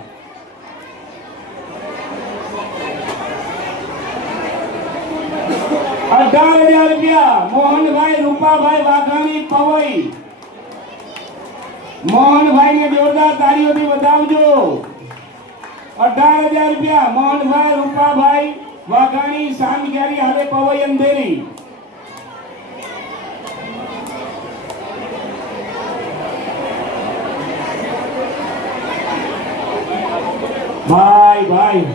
18,000 રૂપિયા મોહનભાઈ રૂપાભાઈ વાઘાણી પવઈ મોહનભાઈને જોરદાર તાળીઓથી વધાવજો 18,000 રૂપિયા મોહનભાઈ રૂપાભાઈ વાઘાણી સામગેરી હાલે પવઈ અંધેરી ભાઈ ભાઈ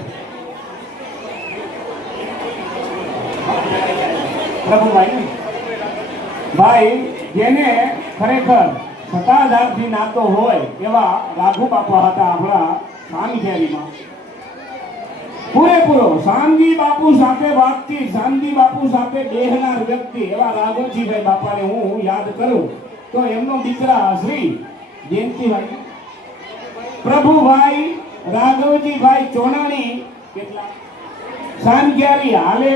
પ્રભુભાઈ ભાઈ જેને ખરેખર સત્તાધારથી નાતો હોય એવા રાઘુ બાપા હતા આપણા સામખેરીમાં પૂરેપૂરો શામજી બાપુ સાથે વાતચીત શામજી બાપુ સાથે બેહનાર વ્યક્તિ એવા રાઘુજીભાઈ બાપાને હું યાદ કરું તો એમનો દીકરા શ્રી જયંતિભાઈ પ્રભુભાઈ રાઘવજીભાઈ ચોનાણી કેટલા સામખેરી હાલે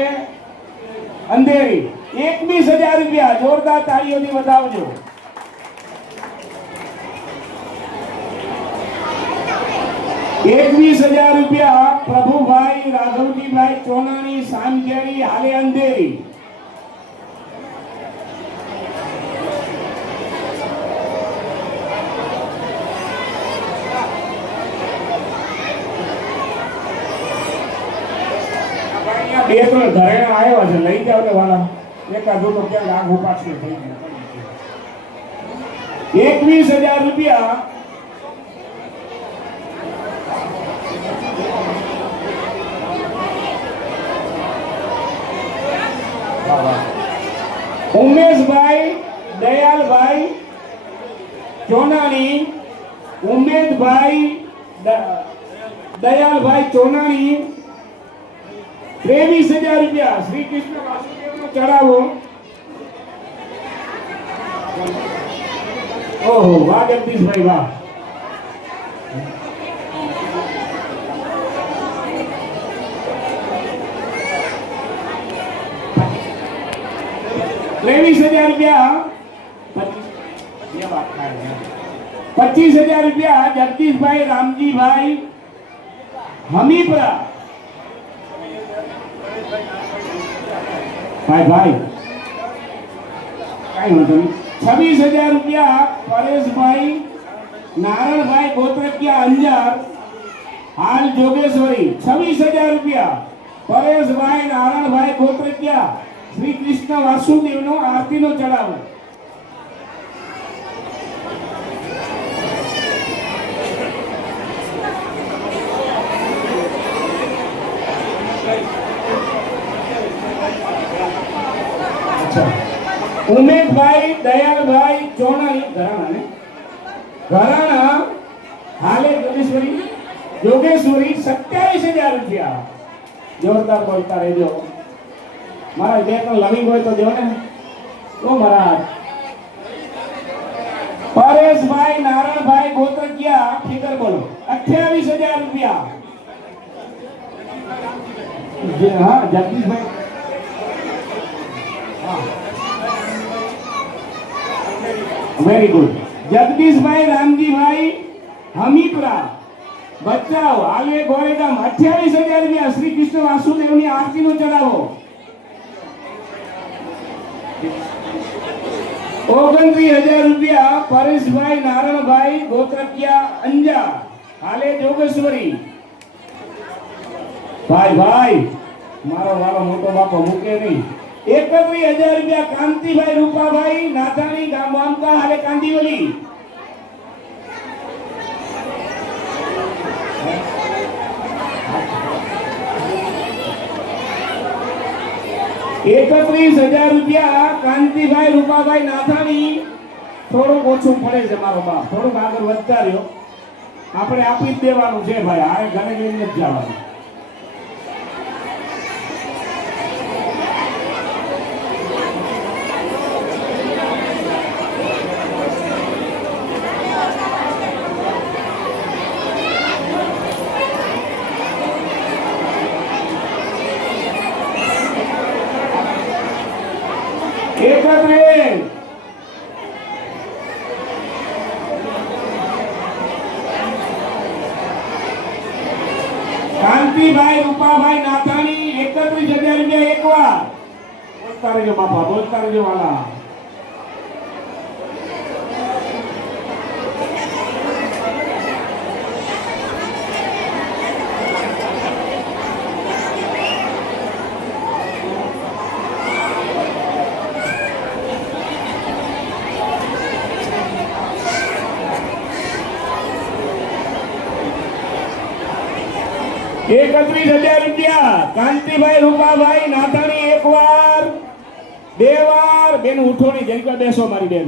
અંધેરી 21,000 રૂપિયા જોરદાર તાળીઓથી વધાવજો 21,000 રૂપિયા પ્રભુભાઈ રાઘવજીભાઈ ચોનાણી સામખેરી હાલે અંધેરી બે ત્રણ ઘરેણા આવ્યા છે લઈ જાવ ને વાલા એકાદું તો ક્યાંક આગુ પાછું થઈ ગયું 21,000 રૂપિયા ઉમેશભાઈ દયાલભાઈ ચોનાણી ઉમેશભાઈ દયાલભાઈ ચોનાણી 23,000 રૂપિયા શ્રી કૃષ્ણ વાસુદેવનો ચડાવો ઓહો વાહ જગદીશભાઈ વાહ 23,000 રૂપિયા 25,000 રૂપિયા જગદીશભાઈ રામજીભાઈ હમીપરા ભાઈ ભાઈ કઈ વાંધો નહીં 26,000 રૂપિયા પરેશભાઈ નારણભાઈ ગોત્રકિયા અંજાર હાલ જોગેશ્વરી 26,000 રૂપિયા પરેશભાઈ નારણભાઈ ગોત્રકિયા શ્રી કૃષ્ણ વાસુદેવનો આરતીનો ચડાવો ઉમેશભાઈ દયાલભાઈ ચોણાણી ઘરાણા હાલે જોગેશ્વરી 27,000 રૂપિયા જોરદાર બોલતા રહેજો મારા બે ત્રણ લવિંગ હોય તો જો ને ઓ મહારાજ પરેશભાઈ નારણભાઈ ગોત્રકિયા ફિગર બોલો 28,000 રૂપિયા હા જગદીશભાઈ વેરી ગુડ જગદીશભાઈ રામજીભાઈ હમીપરા બચાવ હાલે ગોરેગામ 28,000 રૂપિયા શ્રી કૃષ્ણ વાસુદેવની આરતીનો ચડાવો 29,000 રૂપિયા પરેશભાઈ નારણભાઈ ગોત્રકિયા અંજાર હાલે જોગેશ્વરી ભાઈ ભાઈ મારો વાલો મોટો બાપો મૂકે નહીં 31,000 રૂપિયા કાંતિભાઈ રૂપાભાઈ નાથાણી ગામ વામકા હાલે કાંદીવલી 31,000 રૂપિયા કાંતિભાઈ રૂપાભાઈ નાથાણી થોડુંક ઓછું પડે છે મારો બાપ થોડુંક આગળ વધતા રહ્યો આપણે આપી જ દેવાનું છે ભાઈ હારે ઘરે લઈને જ જવાનું કાંતિભાઈ રૂપાભાઈ નાથાણી 31,000 રૂપિયા એકવાર. બોલતા રહેજો બાપા, બોલતા રહેજો વાલા. ₹31,000 કાંતિભાઈ રૂપાભાઈ નાથાણી એકવાર, બે વાર. બેન ઉઠો નહીં, જરીક વાર બેસો મારી બેન.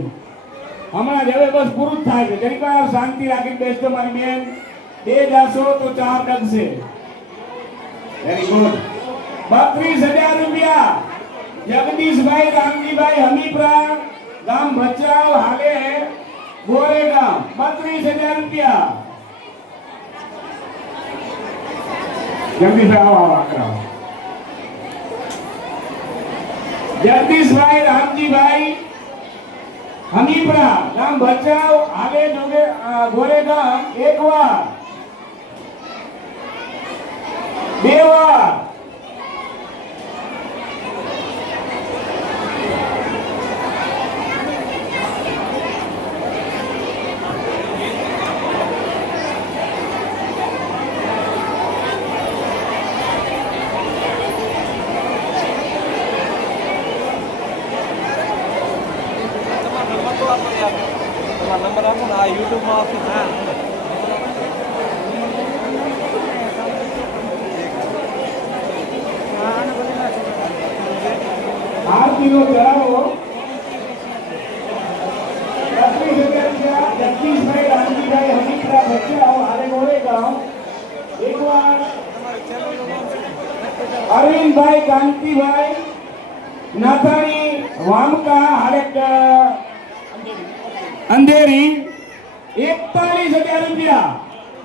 હમણાં જ હવે બસ પૂરું જ થાય છે. જરીક વાર શાંતિ રાખીને બેસજો મારી બેન. બે જાશો તો ચાર ડગશે. Very good. ₹32,000 જગદીશભાઈ રામજીભાઈ હમીપરા, ગામ ભચાઉ, હાલે ગોરેગામ. ₹32,000. જગદીશભાઈ આવો આવો. જગદીશભાઈ રામજીભાઈ હમીપરા, ગામ ભચાઉ, હાલે ગોરેગામ એકવાર, બે વાર. નંબર આપો ને, આ યુટ્યુબમાં આવશે. હા, આરતીનો ચડાવો. જગદીશભાઈ રામજીભાઈ હમીપરા, ભચાઉ, હાલે ગોરેગામ એકવાર. અરવિંદભાઈ કાંતિભાઈ નાથાણી વામકા, હાલે અંધેરી ₹41,000.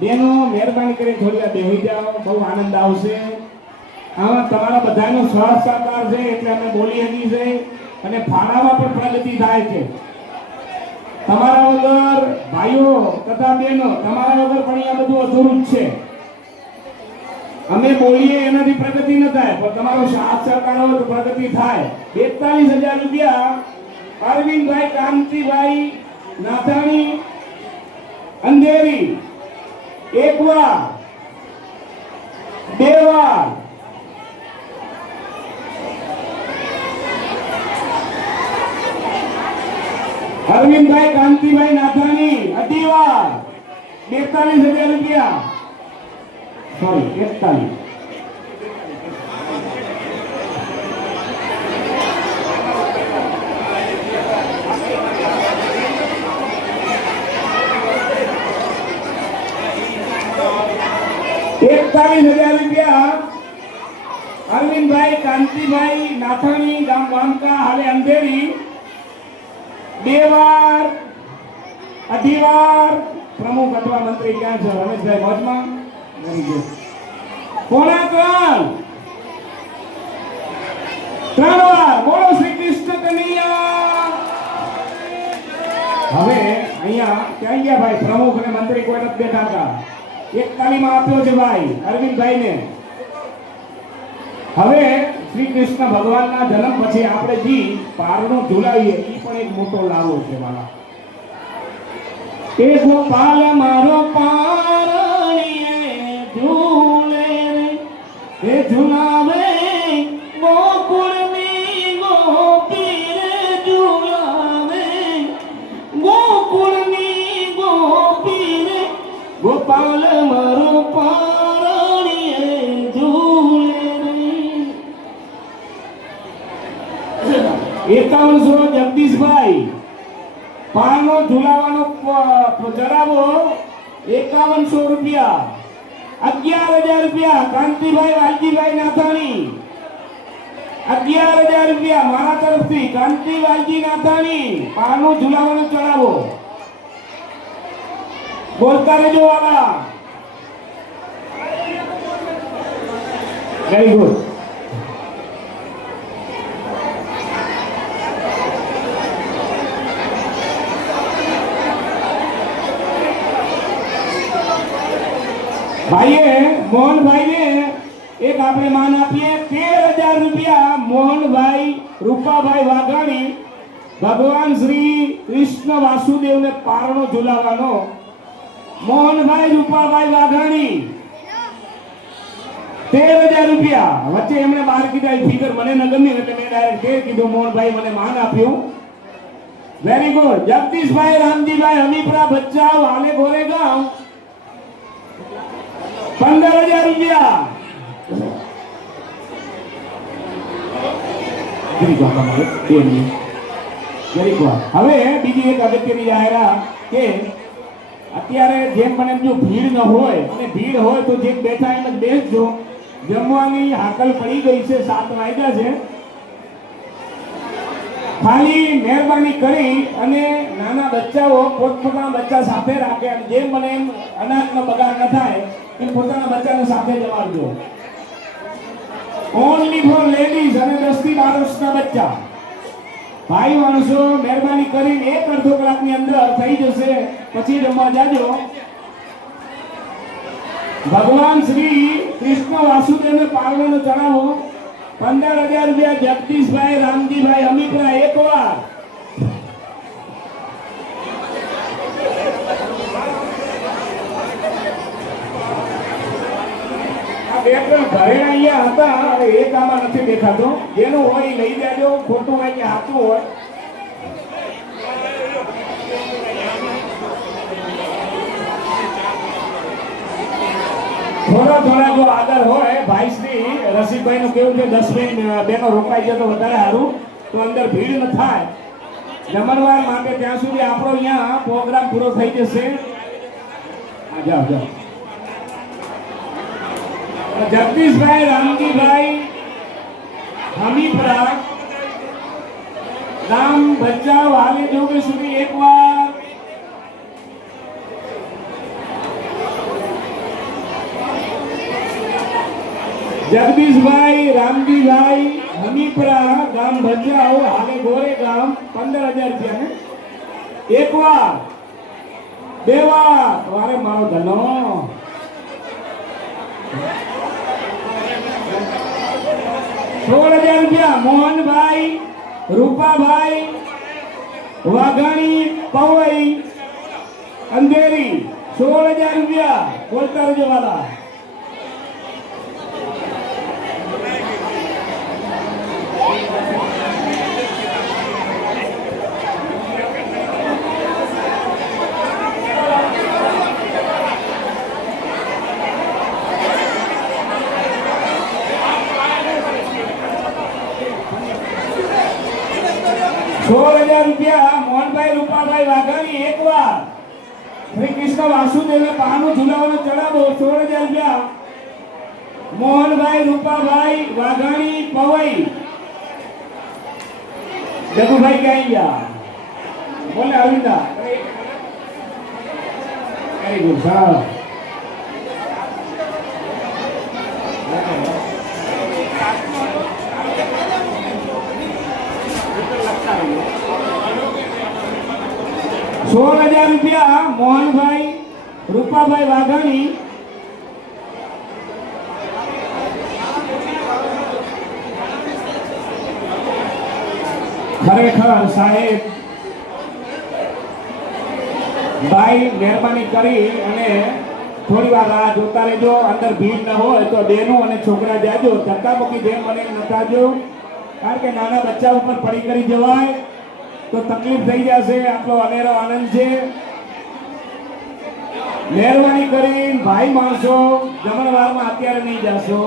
બેનો મહેરબાની કરી થોડી વાર બેસી જાઓ, બહુ આનંદ આવશે. આમાં તમારા બધાનો સાથ સહકાર છે એટલે અમે બોલી હકી છે અને ફાળામાં પણ પ્રગતિ થાય છે. તમારા વગર ભાઈઓ તથા બહેનો, તમારા વગર પણ અહીંયા બધું અધૂરું જ છે. અમે બોલીએ એનાથી પ્રગતિ ન થાય, પણ તમારો સાથ સહકાર હોય તો પ્રગતિ થાય. ₹42,000 અરવિંદભાઈ કાંતિભાઈ નાથાણી અંધેરી એકવાર, બે વાર. અરવિંદભાઈ કાંતિભાઈ નાથાણી અઢી વાર, ₹42,000. સોરી 41. ₹41,000 અરવિંદભાઈ કાંતિભાઈ નાથાણી, ગામ વામકા, હાલે અંધેરી બે વાર, અઢી વાર. પ્રમુખ અથવા મંત્રી ક્યાં છે? રમેશભાઈ મોજમાં. પોણા ત્રણ વાર. બોલો શ્રી કૃષ્ણ કનૈયા. હવે અહીંયા ક્યાં ગયા ભાઈ? પ્રમુખ અને મંત્રી કોઈ નથી બેઠા હતા. એક તાલીમાં આપ્યો છે ભાઈ અરવિંદભાઈને. હવે શ્રી કૃષ્ણ ભગવાનના જન્મ પછી આપણે જી પારણો ઝુલાવીએ એ પણ એક મોટો લાવો છે મારા. એ ગોપાલ મારો પારણીએ ઝૂલે રે, ઝુલાવે ગોકુળની ગોપી રે, ઝુલાવે ગોકુળની ગોપી રે, ગોપાલ મારો પારણીએ ઝૂલે રે. 5100 જગદીશભાઈ પારનો ઝુલાવાનો ચડાવો ₹5100. ₹11,000 કાંતિભાઈ વાલજીભાઈ નાથાણી. ₹11,000 મારા તરફથી કાંતિ વાલજી નાથાણી પારનો ઝુલાવાનો ચડાવો. બોલતા રહેજો વાલા. Very good. ભાઈએ મોહનભાઈને એક આપણે માન આપીએ 13,000 રૂપિયા મોહનભાઈ રૂપાભાઈ વાઘાણી ભગવાન શ્રી કૃષ્ણ વાસુદેવને પારણો ઝુલાવવાનો મોહનભાઈ રૂપાભાઈ વાઘાણી 13,000 રૂપિયા વચ્ચે એમણે બહાર કીધા ફિગર મને ન ગમી એટલે મેં ડાયરેક્ટ 13 કીધું મોહનભાઈ મને માન આપ્યું વેરી ગુડ જગદીશભાઈ રામજીભાઈ હમીપરા ભચાઉ આલે ગોરેગાંવ 15,000 રૂપિયા હવે બીજી એક અગત્યની જાહેરાત કે અત્યારે જેમ મને જો ભીડ ન હોય અને ભીડ હોય તો જે બેઠા એમ જ બેસજો જમવાની હાકલ પડી ગઈ છે 7 વાગ્યા છે ખાલી મહેરબાની કરી અને નાના બચ્ચાઓ પોતપોતાના બચ્ચા સાથે રાખે અને જેમ મને એમ અનાજનો બગાડ ન થાય એમ પોતાના બચ્ચાને સાથે જમાડજો ઓનલી ફોર લેડીઝ અને 10 થી 12 વર્ષના બચ્ચા ભાઈ માણસો મહેરબાની કરીને 1-અડધો કલાકની અંદર થઈ જશે પછી જમવા જાજો ભગવાન શ્રી કૃષ્ણ વાસુદેવને પારણોનો ચડાવો 15,000 રૂપિયા જગદીશભાઈ રામજીભાઈ હમીપરા એકવાર બે ત્રણ ઘરેણા અહીંયા હતા અને એક આમાં નથી દેખાતો જેનું હોય એ લઈ જાજો ખોટું હોય કે હાથું હોય થોડા જો આગળ હોય ભાઈ શ્રી રસિકભાઈ નું કેવું છે 10 મિનિટ બેનો રોકાઈ જાય તો વધારે સારું તો અંદર ભીડ ન થાય જમણવાર માટે ત્યાં સુધી આપણો અહીંયા પ્રોગ્રામ પૂરો થઈ જશે જાઓ જગદીશભાઈ રામજીભાઈ હમીપરા ગામ ભચાઉ હાલે જોગે સુધી એકવાર જગદીશભાઈ રામજીભાઈ હમીપરા ગામ ભચાઉ હાલે ગોરેગામ 15,000 રૂપિયા એકવાર બે વાર વારે મારો ધનો 16,000 રૂપિયા મોહનભાઈ રૂપાભાઈ વાઘાણી પવઈ અંધેરી 16,000 રૂપિયા બોલતા રહેજો વાલા રૂપિયા મોહનભાઈ રૂપાભાઈ વાઘાણી એકવાર શ્રી કૃષ્ણ વાસુદેવને પારણું ઝુલાવવાનો ચડાવો 16,000 રૂપિયા મોહનભાઈ રૂપાભાઈ વાઘાણી પવઈ જગુભાઈ ક્યાં ગયા બોલે અવિંદા વેરી ગુડ સાહેબ 16,000 રૂપિયા મોહનભાઈ રૂપાભાઈ વાઘાણી ખરેખર સાહેબ ભાઈ મહેરબાની કરી અને થોડી વાર રાહ જોતા રહેજો અંદર ભીડ ન હોય તો બેનું અને છોકરા જાજો ધક્કામુક્કી જેમ મને નતાજો કારણ કે નાના બચ્ચા ઉપર પડી કરી જવાય તો તકલીફ થઈ જશે આપણો અનેરો આનંદ છે મહેરબાની કરીને ભાઈ માણસો જમણવારમાં અત્યારે નહીં જાશો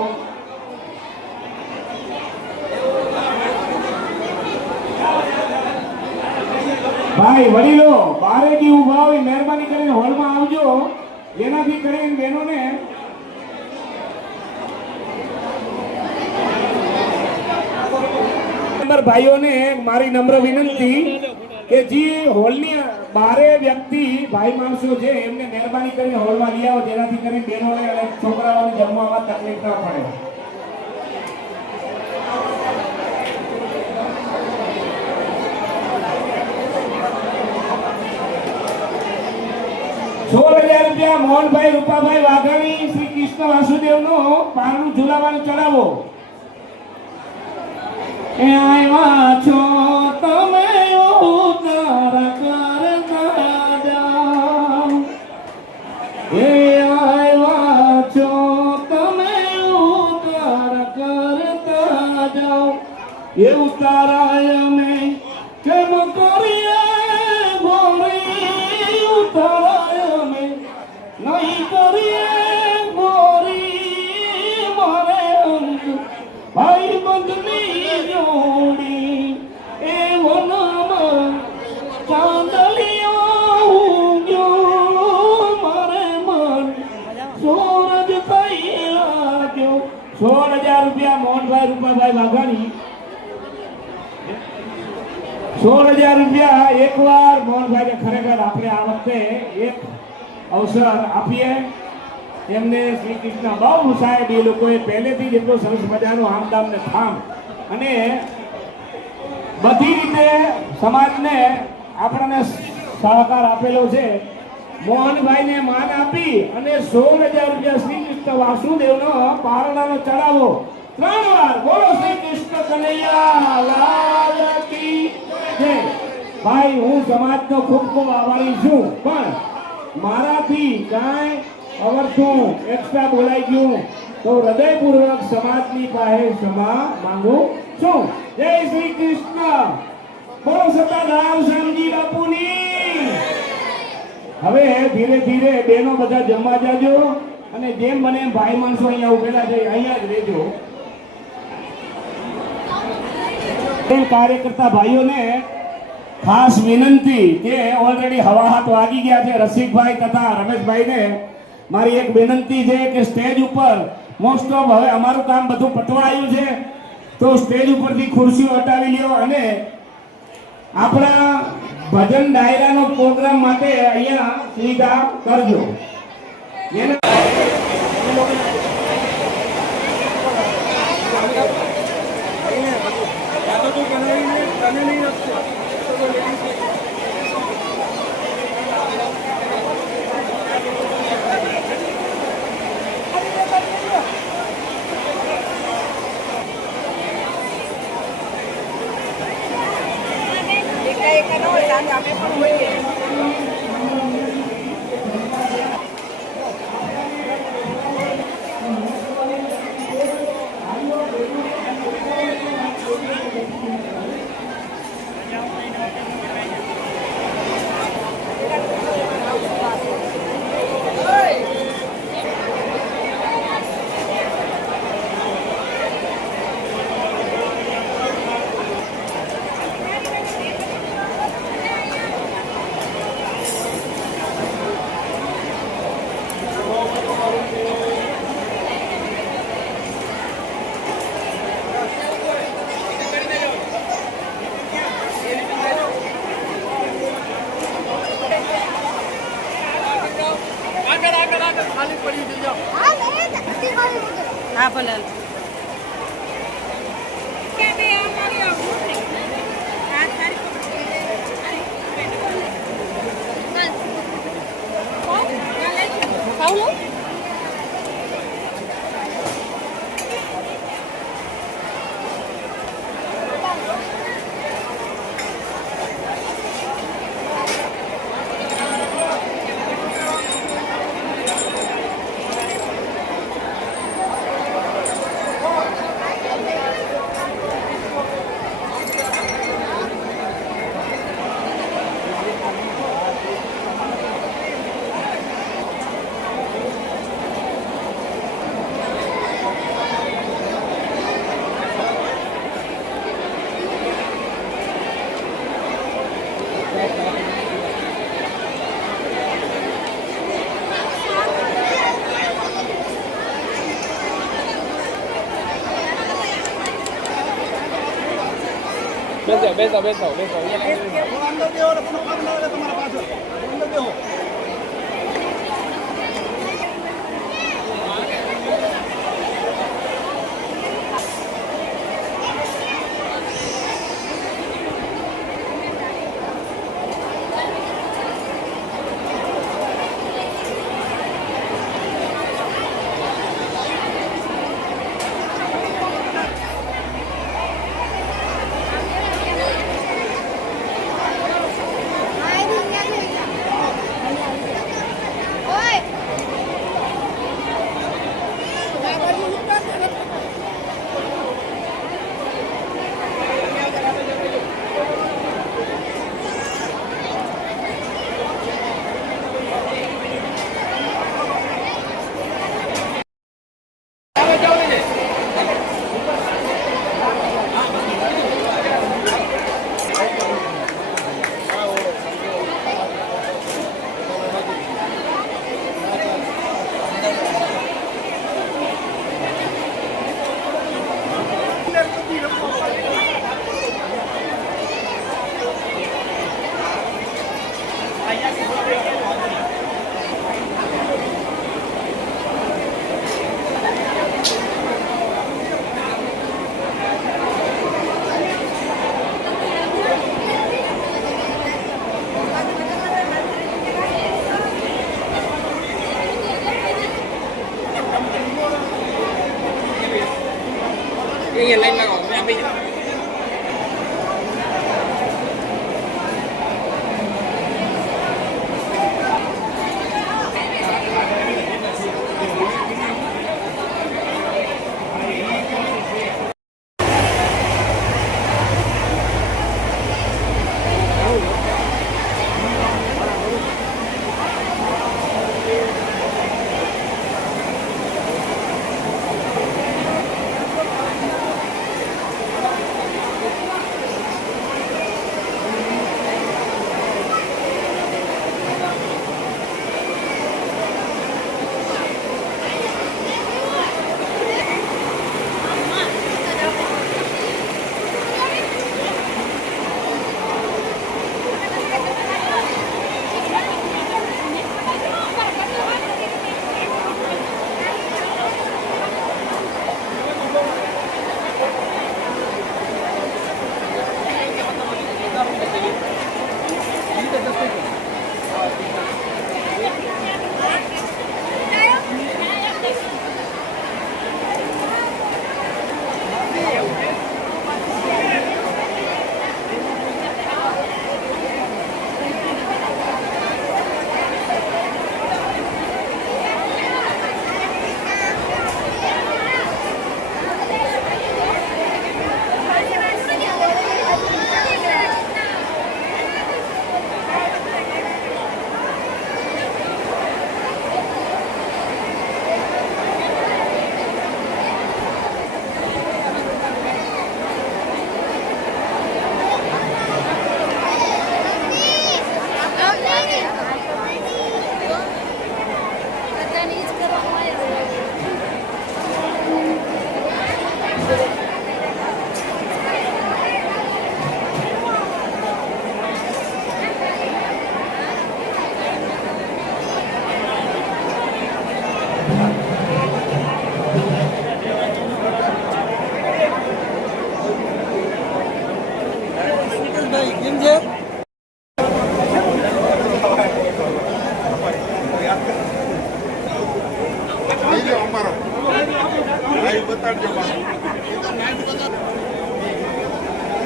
ભાઈ વડીલો બારેથી ઊભા હોય મહેરબાની કરીને હોલમાં આવજો જેનાથી કરીને બહેનોને ભાઈઓને મારી નમ્ર વિનંતી કે જે હોલની બારે વ્યક્તિ ભાઈ માણસો છે એમને મહેરબાની કરીને હોલમાં લઈ આવો જેનાથી કરીને બહેનોને અને છોકરાઓને જમવામાં તકલીફ ન પડે 16,000 રૂપિયા મોહનભાઈ રૂપાભાઈ વાઘાણી શ્રી કૃષ્ણ વાસુદેવનું પારણું ઝુલાવાનું ચડાવો. એ આવ્યા છો તમે ઉતાર કરતા જાઓ. એ આવ્યા છો તમે ઉતાર કરતા જાઓ. એ ઉતારાય અમે કેમ કરીએ ગોરી, ઉતારાય અમે નહીં કરીએ ગોરી. મારે અંગ ભાઈ બંધની જોડી એ વનમાં ચાંદલિયો ઉગ્યો. મારે મન સૂરજ થઈ લાગ્યો. 16,000 રૂપિયા મોહનભાઈ રૂપાભાઈ વાઘાણી. 16,000 રૂપિયા એકવાર મોહનભાઈને ખરેખર આપણે આ વખતે એક અવસર આપીએ એમને. શ્રી કૃષ્ણ બહુ સાહેબ એ લોકોએ પહેલેથી જ એટલો સરસ મજાનો આમદામ ને થામ અને બધી રીતે સમાજને આપણને સહકાર આપેલો છે. મોહનભાઈને માન આપી અને 16,000 રૂપિયા શ્રી કૃષ્ણ વાસુદેવનો પારણાનો ચડાવો 3 વાર બોલો શ્રી કૃષ્ણ કનૈયા લાલ કી જય. ભાઈ હું સમાજનો ખૂબ ખૂબ આભારી છું, પણ મારાથી કાંઈ અવર્થું એક્સ્ટ્રા બોલાઈ ગયું તો હૃદયપૂર્વક સમાજની પાસે ક્ષમા માંગુ છું. જય શ્રી કૃષ્ણ. બોલો સતાધામ શ્યામજી બાપુની. હવે ધીરે ધીરે બહેનો બધા જમવા જાજો અને જેમ બને એમ ભાઈ માણસો અહીંયા ઉભેલા છે અહીંયા જ રહેજો. કાર્યકર્તા ભાઈઓને ખાસ વિનંતી કે ઓલરેડી હવા હાથ વાગી ગયા છે. રસિકભાઈ તથા રમેશભાઈને મારી એક વિનંતી છે કે સ્ટેજ ઉપર મોસ્ટ ઓફ હવે અમારું કામ બધું પતવા આવ્યું છે તો સ્ટેજ ઉપરથી ખુરશીઓ હટાવી લ્યો અને આપણા ભજન ડાયરાનો પ્રોગ્રામ માટે અહીંયા સુવિધા કરજો. હા ભલે. બેસો અંદર બેહો ને কোনো કામ ના આવે તમારા પાછળ અંદર બેહો.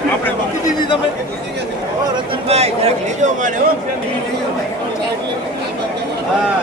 આપણે મૂકી દીધી તમે રતનભાઈ જરાક લેજો મારે હો હા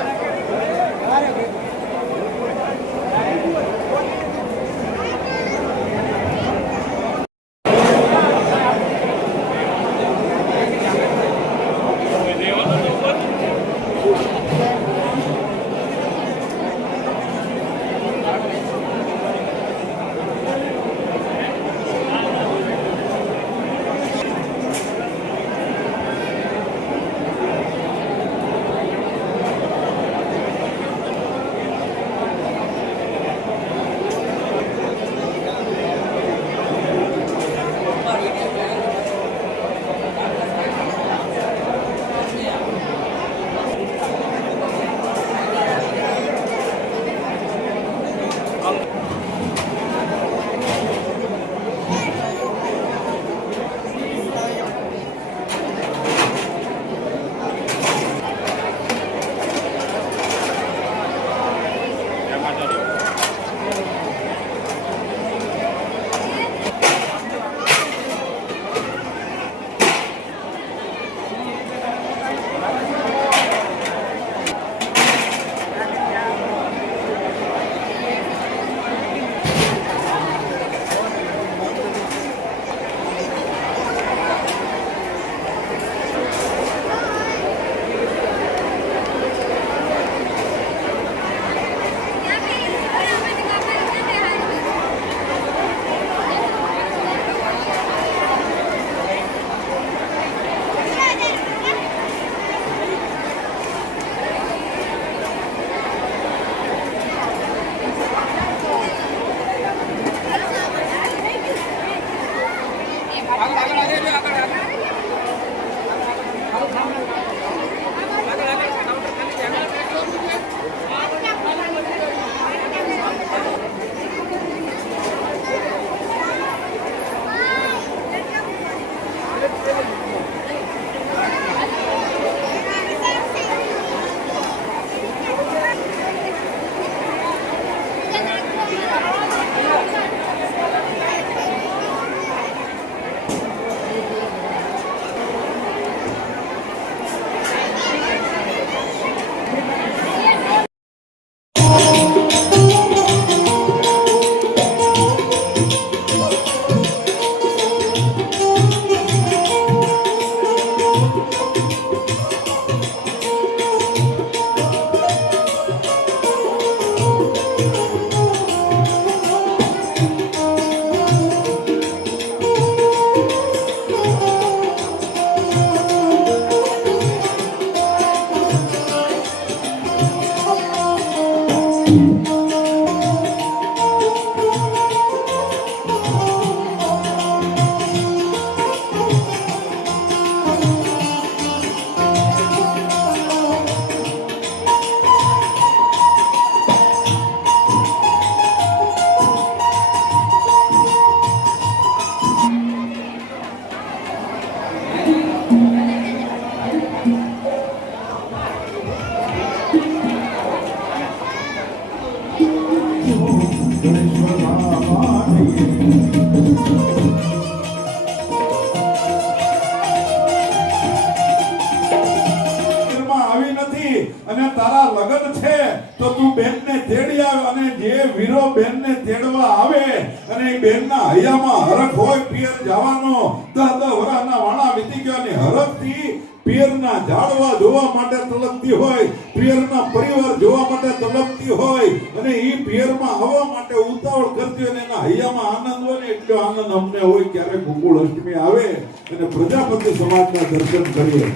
આવી નથી અને તારા લગ્ન છે તો તું બેનને તેડી આવ અને જે વીરો બેનને તેડવા આવે અને એ બેનના હૈયામાં હરખ હોય પિયર જવાનો 10 વરાના વાણા વીતી ગયા અને હરખથી પિયરના ઝાડવા જોવા માટે તલપતી હોય પિયરના પરિવાર જોવા માટે તલપતી હોય અને એ પિયરમાં આવવા માટે ઉતાવળ કરતી હોય અને એના હૈયામાં આનંદ હોય ને એટલો આનંદ અમને હોય ક્યારે ગોકુળ અષ્ટમી આવે અને પ્રજાપતિ સમાજના દર્શન કરીએ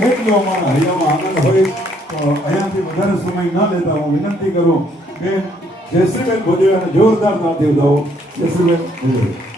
એટલો અમારા હૈયામાં આનંદ હોય તો અહીંયાથી વધારે સમય ન લેતા હું વિનંતી કરું કે જયશ્રીબેન ભોજિયાને જોરદાર તાળી વધાવો. જયશ્રીબેન ભોજિયા.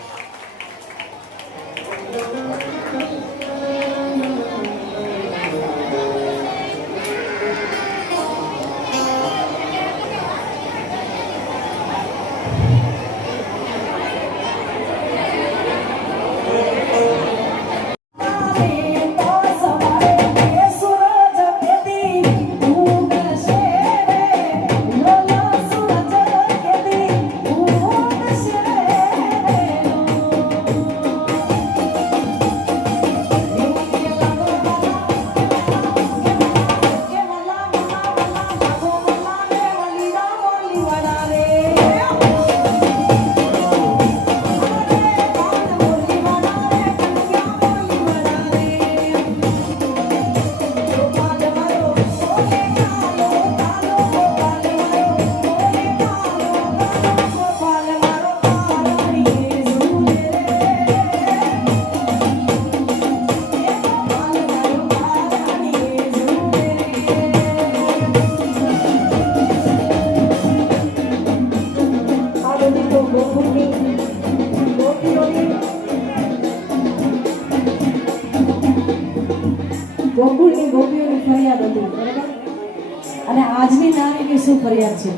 ગોકુળની ગોપીઓની ફરિયાદ હતી બરાબર અને આજની નારીની શું ફરિયાદ છે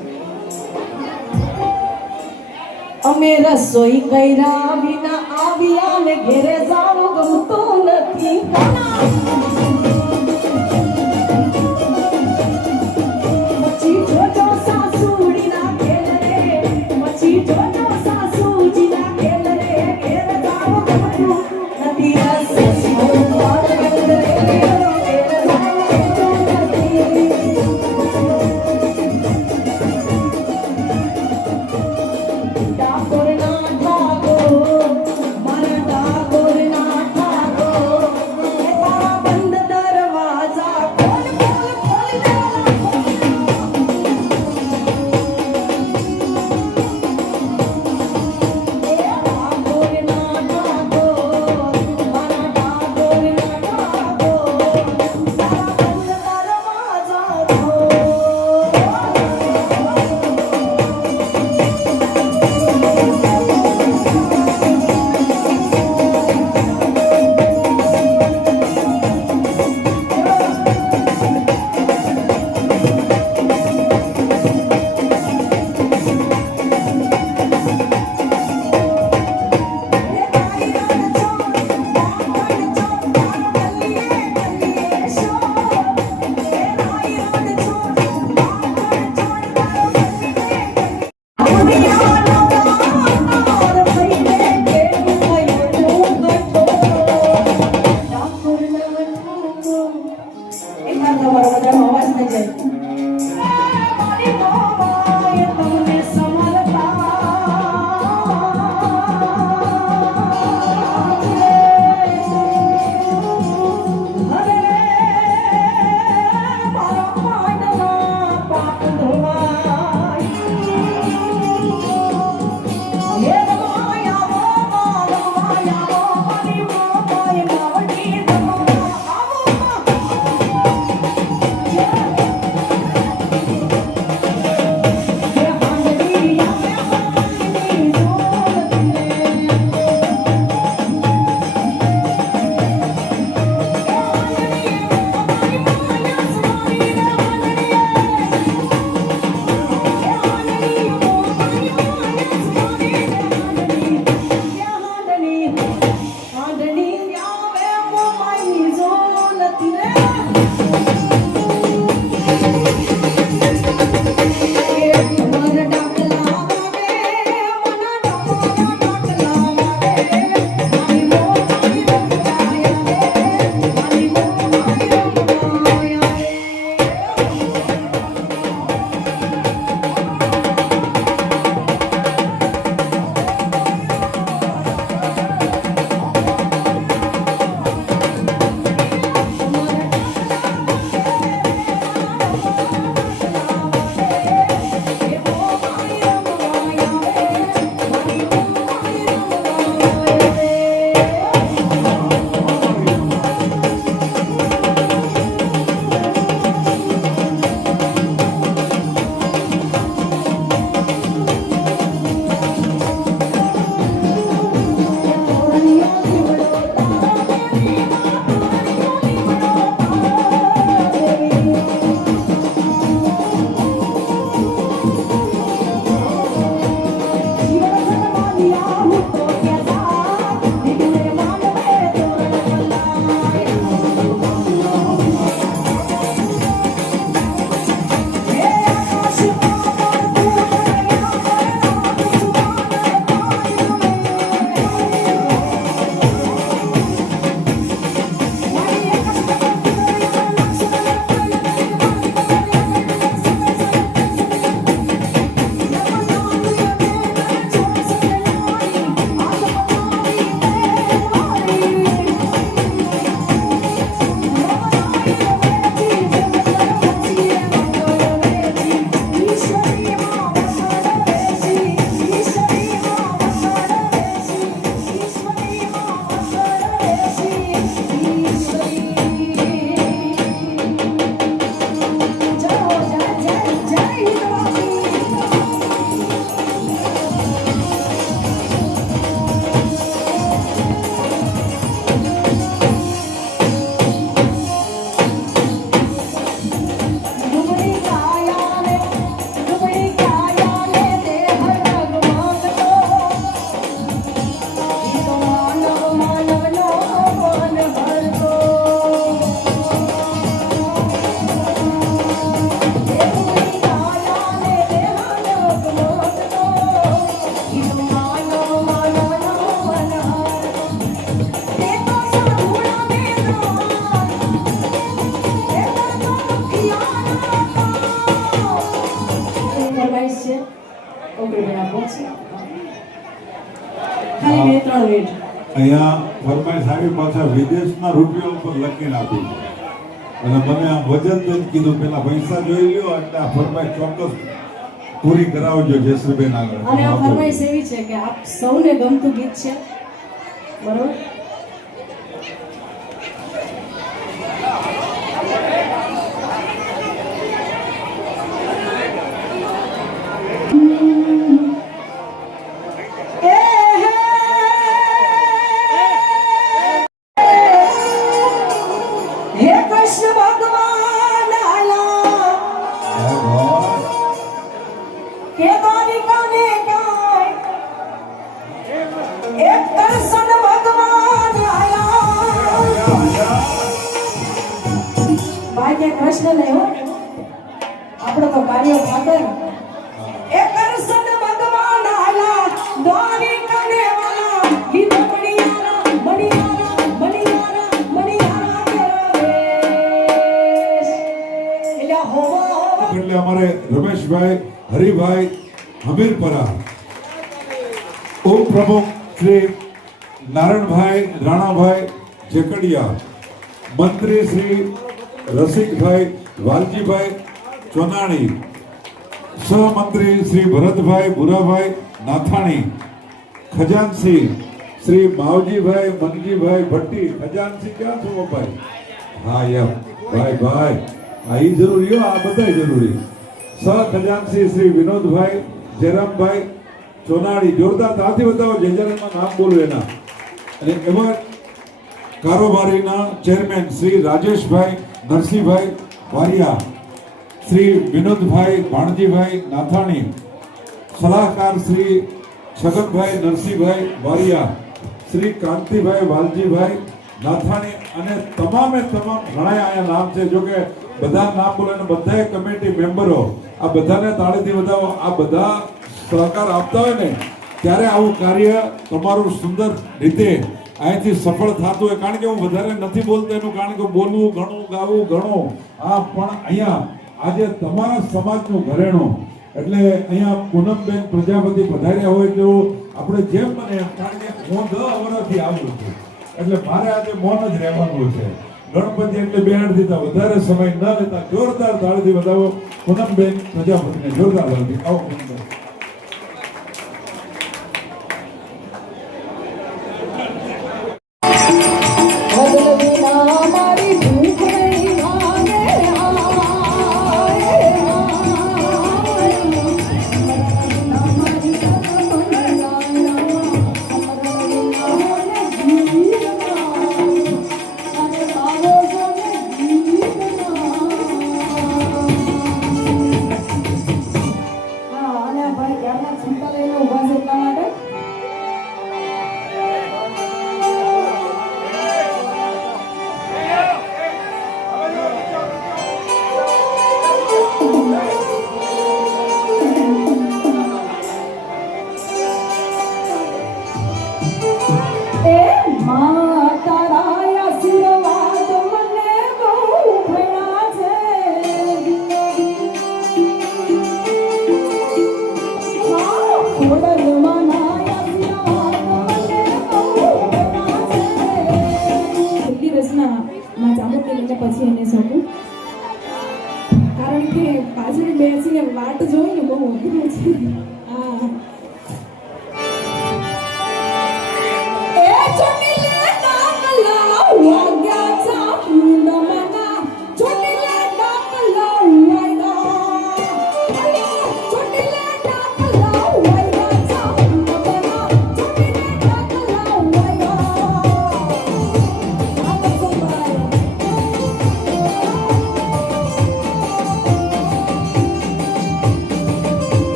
અમે રસોઈ કર્યા વિના આવ્યા ને ઘેરે જાવ ગમતું નથી મચી જોજો સાસુડીના ઘેર રે મચી જોજો સાસુજીના ઘેર રે ઘેર જાવ ગમતું નથી ઠાકોર ના ઠાકોર મારા ઠાકોર ના ઠાકોર તારા ઓકે બેન આપો છે ખાલી 2-3 મિનિટ અહીંયા ફરમાઈશ આવી પાછા વિદેશના રૂપિયા ઉપર લખીને આપી છે. અને મને આ વજન દઈને કીધું પેલા પૈસા જોઈ લ્યો એટલે આ ફરમાઈશ ચોક્કસ પૂરી કરાવજો જયશ્રીબેન આગળ. અને આ ફરમાઈશ એવી છે કે આપ સૌને ગમતું ગીત છે બરોબર હે કૃષ્ણ ભગવાન આયા કે દ્વારિકાને કાંઈ એક દર્શન ભગવાન આયા ભાઈ કે કૃષ્ણ ને હો આપણો તો કાર્ય ખાતર એક દર્શન ભગવાન આયા દ્વારિકાને વાલા ગીત મણિયારા મણિયારા મણિયારા મણિયારા તેરા વેશ એટલે હોવા એટલે અમારે રમેશભાઈ હરિભાઈ હમીરપરા ઉપપ્રમુખ શ્રી નારાયણભાઈ રાણાભાઈ જેકડિયા, મંત્રી શ્રી રસિકભાઈ વાલજીભાઈ ચોનાણી, સહમંત્રી શ્રી ભરતભાઈ ભુરાભાઈ નાથાણી, ખજાનસી શ્રી માવજીભાઈ મનજીભાઈ ભટ્ટી. ખજાનસી ક્યાં છો ભાઈ? હા યમ ભાઈ ભાઈ આ ઈ જરૂરી હો, આ બધાય જરૂરી. સહ ખજાનસી શ્રી વિનોદભાઈ જયરામભાઈ ચોનાણી. જોરદાર તાથી બતાવો જે નામ બોલું એના. અને એમાં કારોબારીના ચેરમેન શ્રી રાજેશભાઈ નરસિંહભાઈ વારિયા, શ્રી વિનોદભાઈ ભાણજીભાઈ નાથાણી, સલાહકાર શ્રી છગનભાઈ નરસિંહભાઈ વારિયા, શ્રી કાંતિભાઈ વાલજીભાઈ નાથાણી અને તમામે તમામ ઘણા અહીંયા નામ છે. જો કે બધા નામ બોલે અને બધાએ કમિટી મેમ્બરો આ બધાને તાળીથી વધાવો. આ બધા સહકાર આપતા હોય ને ત્યારે આવું કાર્ય તમારું સુંદર રીતે અહીંથી સફળ થતું હોય. કારણ કે હું વધારે નથી બોલતો એનું કારણ કે બોલવું ઘણું, ગાવું ઘણું. આ પણ અહીંયા આજે તમારા સમાજનું ઘરેણું એટલે અહીંયા પૂનમબેન પ્રજાપતિ પધાર્યા હોય તો આપણે જેમ બને એમ, કારણ કે હું 10 વર્ષથી આવું છું એટલે મારે આજે મૌન જ રહેવાનું છે. ગણપતિ એટલે બેહાડ દીધા, વધારે સમય ન લેતા જોરદાર તાળીથી વધાવો પૂનમબેન પ્રજાપતિને. જોરદાર તાળીથી આવો પૂનમબેન. પછી એને સોંપું કારણ કે પાછળ બેસીને વાટ જોઈ ને બહુ અઘરું છે. હા એ ચોટીલે ડાકલા વાગ્યા ચા પૂનમના ચોટીલે ડાકલા વાગ્યા ચોટીલે ડાકલા વાગ્યા ચા પૂનમના ચોટીલે ડાકલા વાગ્યા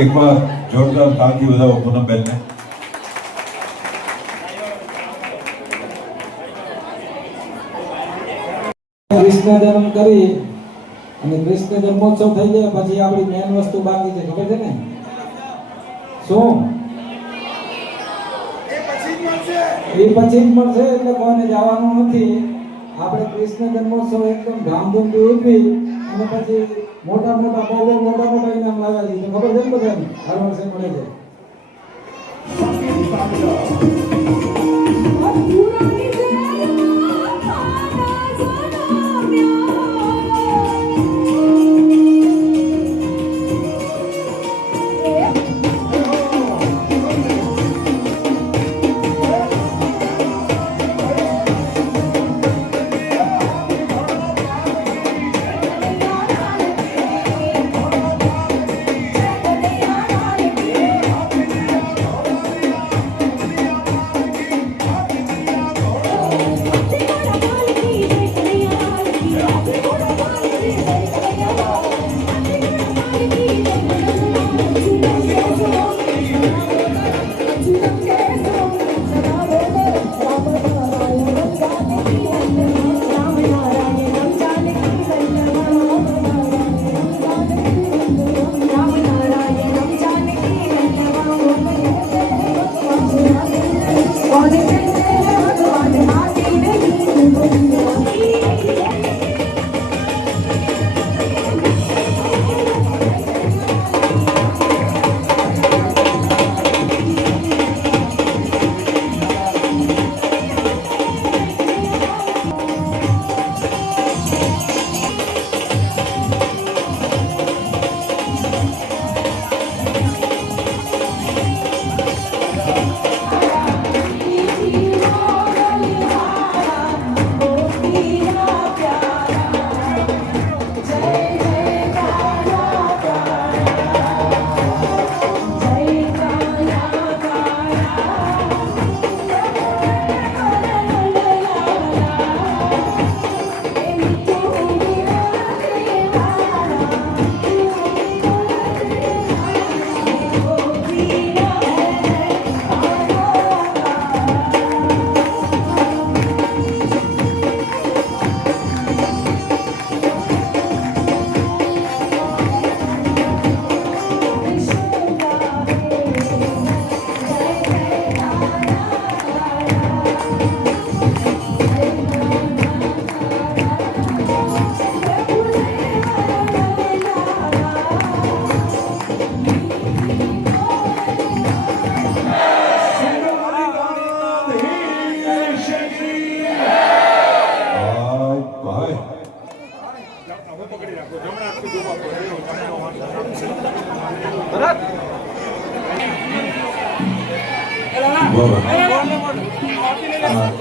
એકવાર જોરદાર તાળથી વધાવો પૂનમબેનને. કૃષ્ણ જન્મ કરી અને કૃષ્ણ જન્મોત્સવ થઈ જાય પછી આપણી મેન વસ્તુ બાકી છે, ખબર છે ને? શું? એ પછી જ મળશે, એટલે કોઈને જવાનું નથી. આપણે કૃષ્ણ જન્મોત્સવ એકદમ ધામધૂમથી ઉજવી અને પછી મોટા મોટા ઇનામ લાવ્યા છે, ખબર છે ને બધાને? હર વર્ષે મળે છે.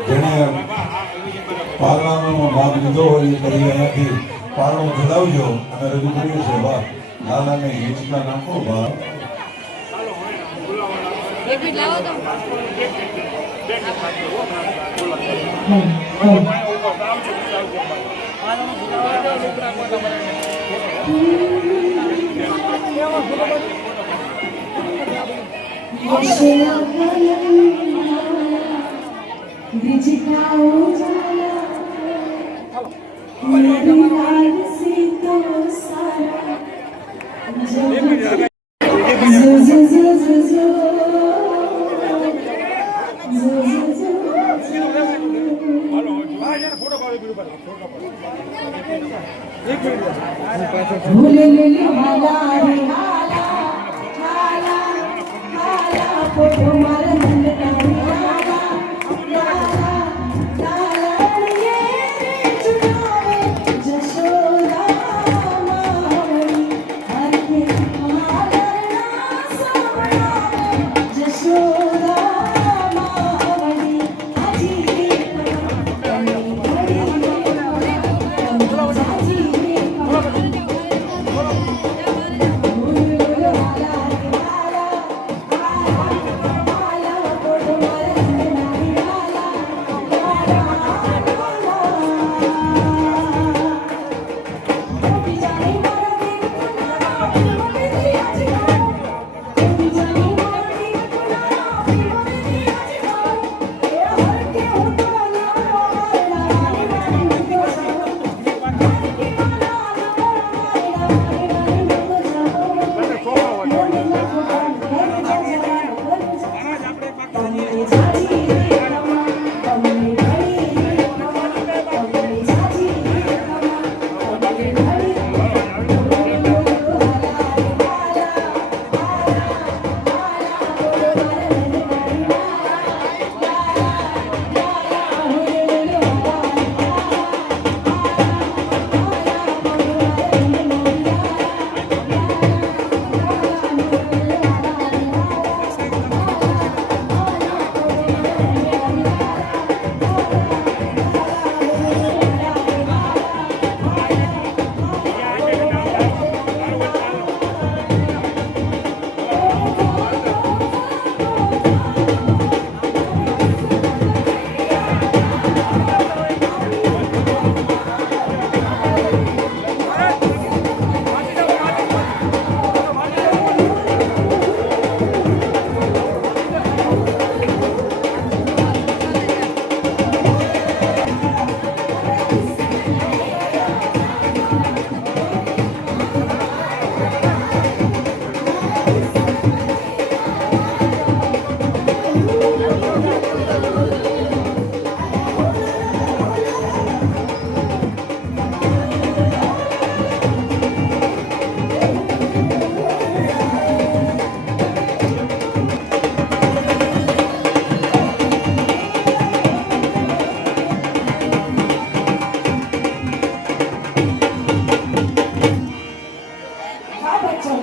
જેને પારણાનો ભાગ લીધો હોય એ કરી અહીંયાથી પારણું ચલાવજો અને રજૂ કર્યું છે. વાહ, લાલાને હિંચકા નાખો. વાહ,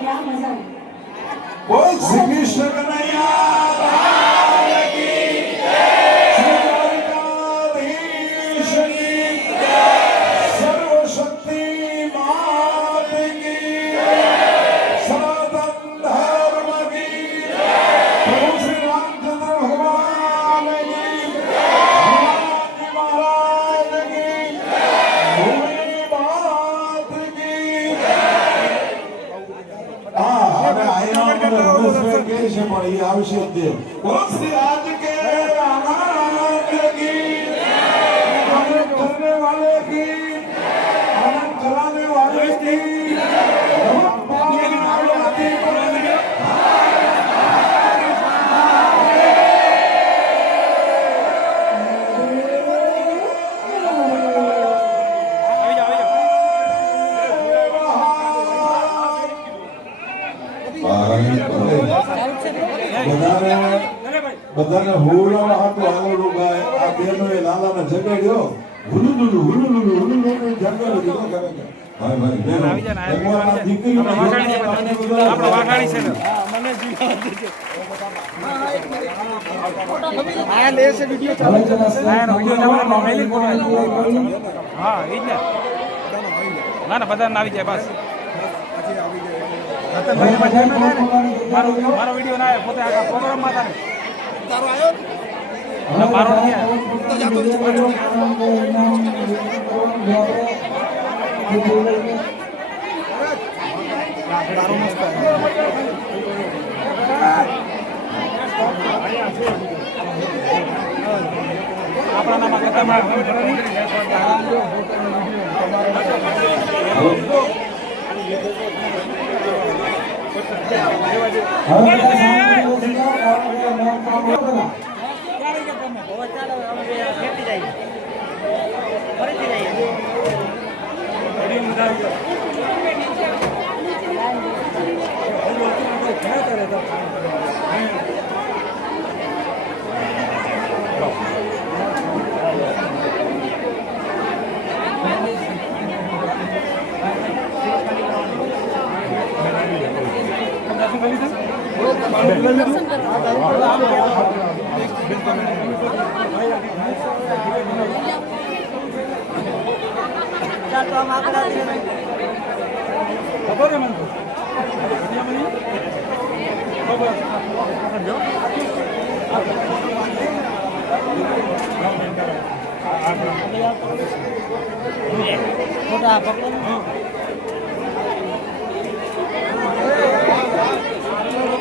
क्या मजा है। બોલ શ્રી કૃષ્ણ કનૈયા લાલ કી જય. શ્રી દ્વારકાધીશ કી જય. સર્વશક્તિ માત કી જય. સનાતન ધર્મ કી જય. પ્રભુ શ્રી રામચંદ્ર ભગવાન કી જય. હનુમાનજી મહારાજ કી જય. ભૂમિ માત કી જય. હા, અને અહીંયા મને રમેશભાઈ કહે છે પણ એ આવશે જ તે. બોલો શ્રી આજ કે આનંદ કી જય. આનંદ કરને વાલે કી જય. આનંદ कराने वाले की जय. भगवान બધાને હોળાના હાથો આગળ ગાય. આ બેનો એ લાલાને જગાડ્યો. હુલુ હુલુ હુલુ હુલુ હુલુ હુલુ જગાડ્યો દીકરો કરે છે. ભાઈ ભાઈ બેનો ભગવાનના દીકરીને આપણો વાઘાણી છે ને. મને જીવા દેજો. આ લે છે વિડિયો ચાલે છે. આ વિડિયો ચાલે મેલી ફોટો. હા ઈ જ ને. ના ના બધા આવી જાય બસ. મારો વિડિયો ના આવે પોતે આ પ્રોગ્રામ માં તારે તારો આવ્યો મારો તો જાતો તારો મસ્ત આપણા નામ કથામાં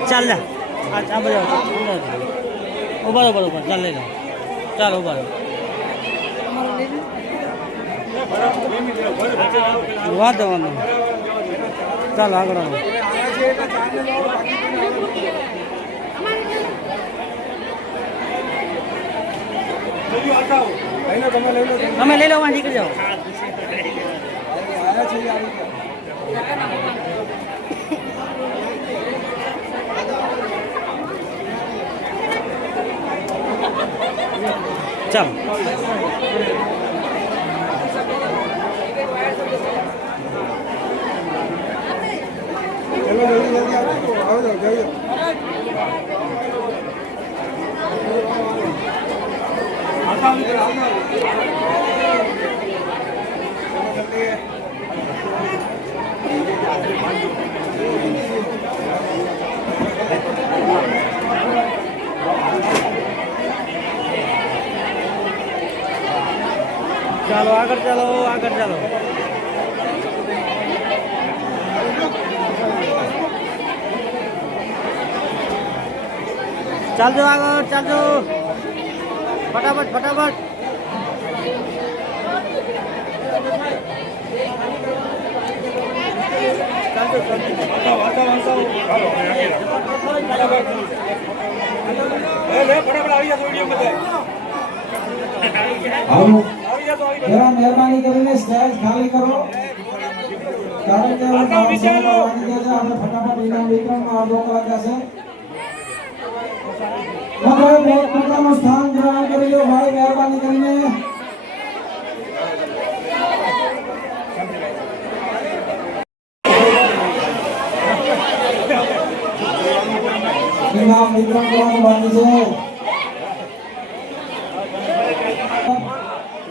ચાલ જા આ બધા ઉભા બરોબર ચાલ લઈ લો ચાલ ઉભા વાંધો વાંધો ચાલ આગળ આવો તમે લઈ લો નીકળી જાઓ ચાલો ચાલો આગળ ચાલો આગળ ચાલો ચાલજો આગળ ચાલજો ફટાફટ ફટાફટ જરા મહેરબાની કરીને સ્ટેજ ખાલી કરો કારણ કે આપણે ફટાફટ ઇનામ વિતરણમાં અડધો કલાક જશે પોતાનું સ્થાન ગ્રહણ કરી લો ભાઈ મહેરબાની કરીને ઇનામ વિતરણ કરવાનું બાકી છે.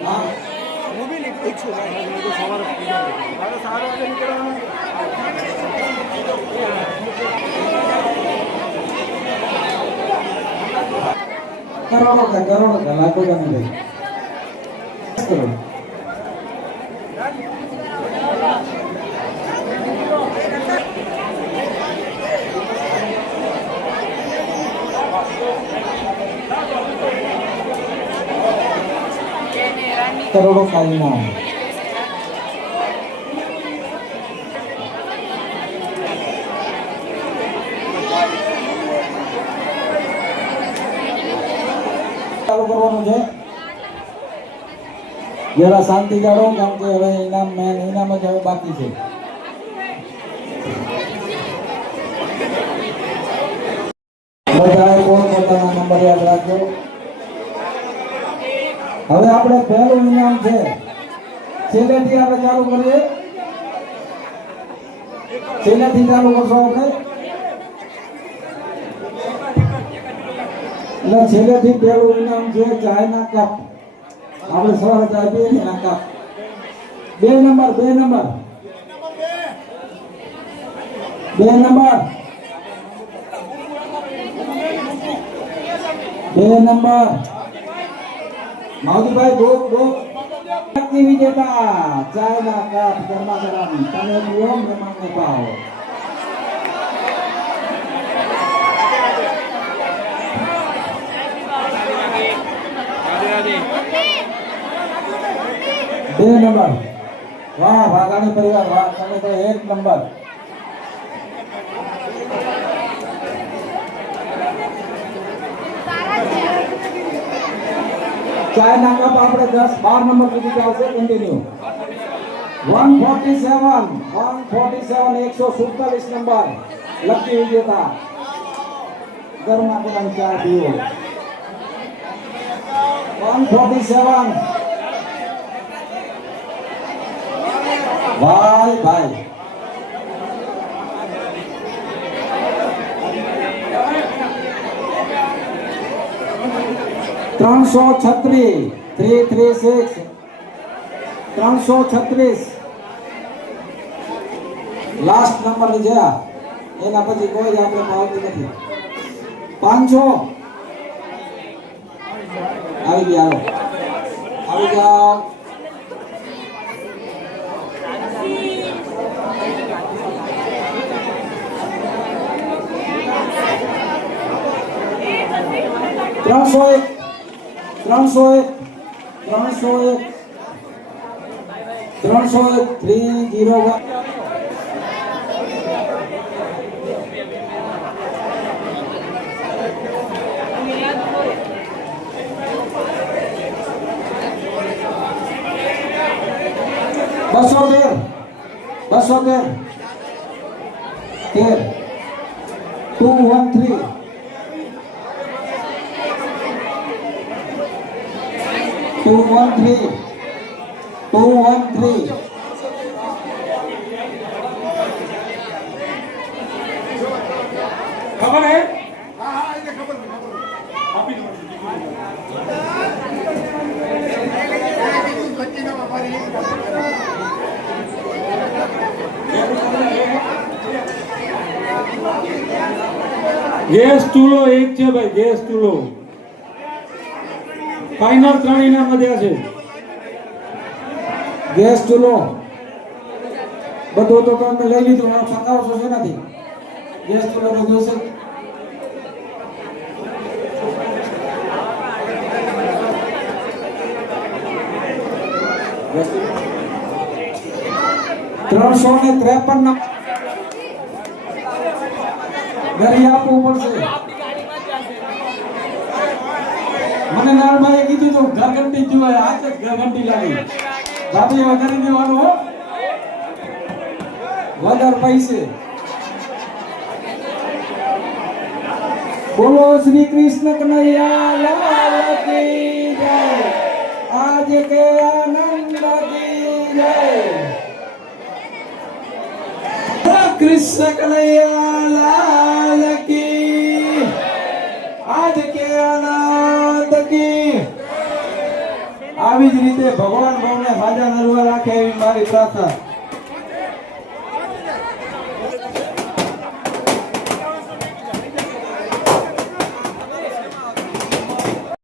હા. હું બી નીકળી છું સવારે સારો વાગે નીકળવાનું. કરોડો का लाखों का नहीं भाई. करो. करोड़ों का इनाम. ચાલુ કરવાનું છે. જરા શાંતિ જાળવો, કારણ કે હવે ઇનામ મેન ઇનામ જ હવે બાકી છે. બધાએ પોતાના નંબર યાદ રાખજો. હવે આપણે પહેલું ઇનામ છે, છેલ્લેથી આપણે ચાલુ કરીએ. છેલ્લેથી ચાલુ કરશો આપણે. એટલે છેલ્લેથી પહેલું ઇનામ છે ચાયના કપ. આપણે સવારે ચાય પીએ ને એના cup. 2 number 2 number 2 number 2 number Mavjibhai દો વિજેતા ચાયના કપ ગરમા ગરમ તમે પીઓ, મહેમાનને પાઓ. બે નંબર. વાહ વાઘાણી પરિવાર, વાહ, તમે તો 1 નંબર. ચાયના કપ આપણે 10 12 નંબર સુધી ચાલશે. કન્ટિન્યુ. 147 નંબર લકી વિજેતા ગરમા ગરમ ચા પીઓ. 147 ભાઈ 336 336 336 લાસ્ટ નંબર છે. એના પછી કોઈ આપણે પાવતી નથી. 500 આવી જાઓ. 301 301 301 213 213 ખબર હે? હા એને ખબર આપી દો. ગેસ ચૂલો 1 છે ભાઈ. ગેસ ચૂલો ફાઇનલ 3 ઇનામ વધ્યા છે. ગેસ ચૂલો બધું તો તમે લઈ લીધું. હવે ફકાવશો છે નથી. ગેસ ચૂલો બધું છે. ત્રણસો ને 53 ઘરે આપવું પડશે. મને નારભાઈએ કીધું તો ઘરઘંટી જોવાય. આ જ ઘરઘંટી લાગી. ભાભી એવા કરી દેવાનું હો. વધારે પૈસે. બોલો શ્રી કૃષ્ણ કનૈયા લાલ કી જય. આજ કે આનંદ કી જય. કૃષ્ણ કનૈયા લાલ કી ભોળાનાથ કી આવી જ રીતે ભગવાન બહુને સાજા નરવા રાખે એવી મારી પ્રાર્થના.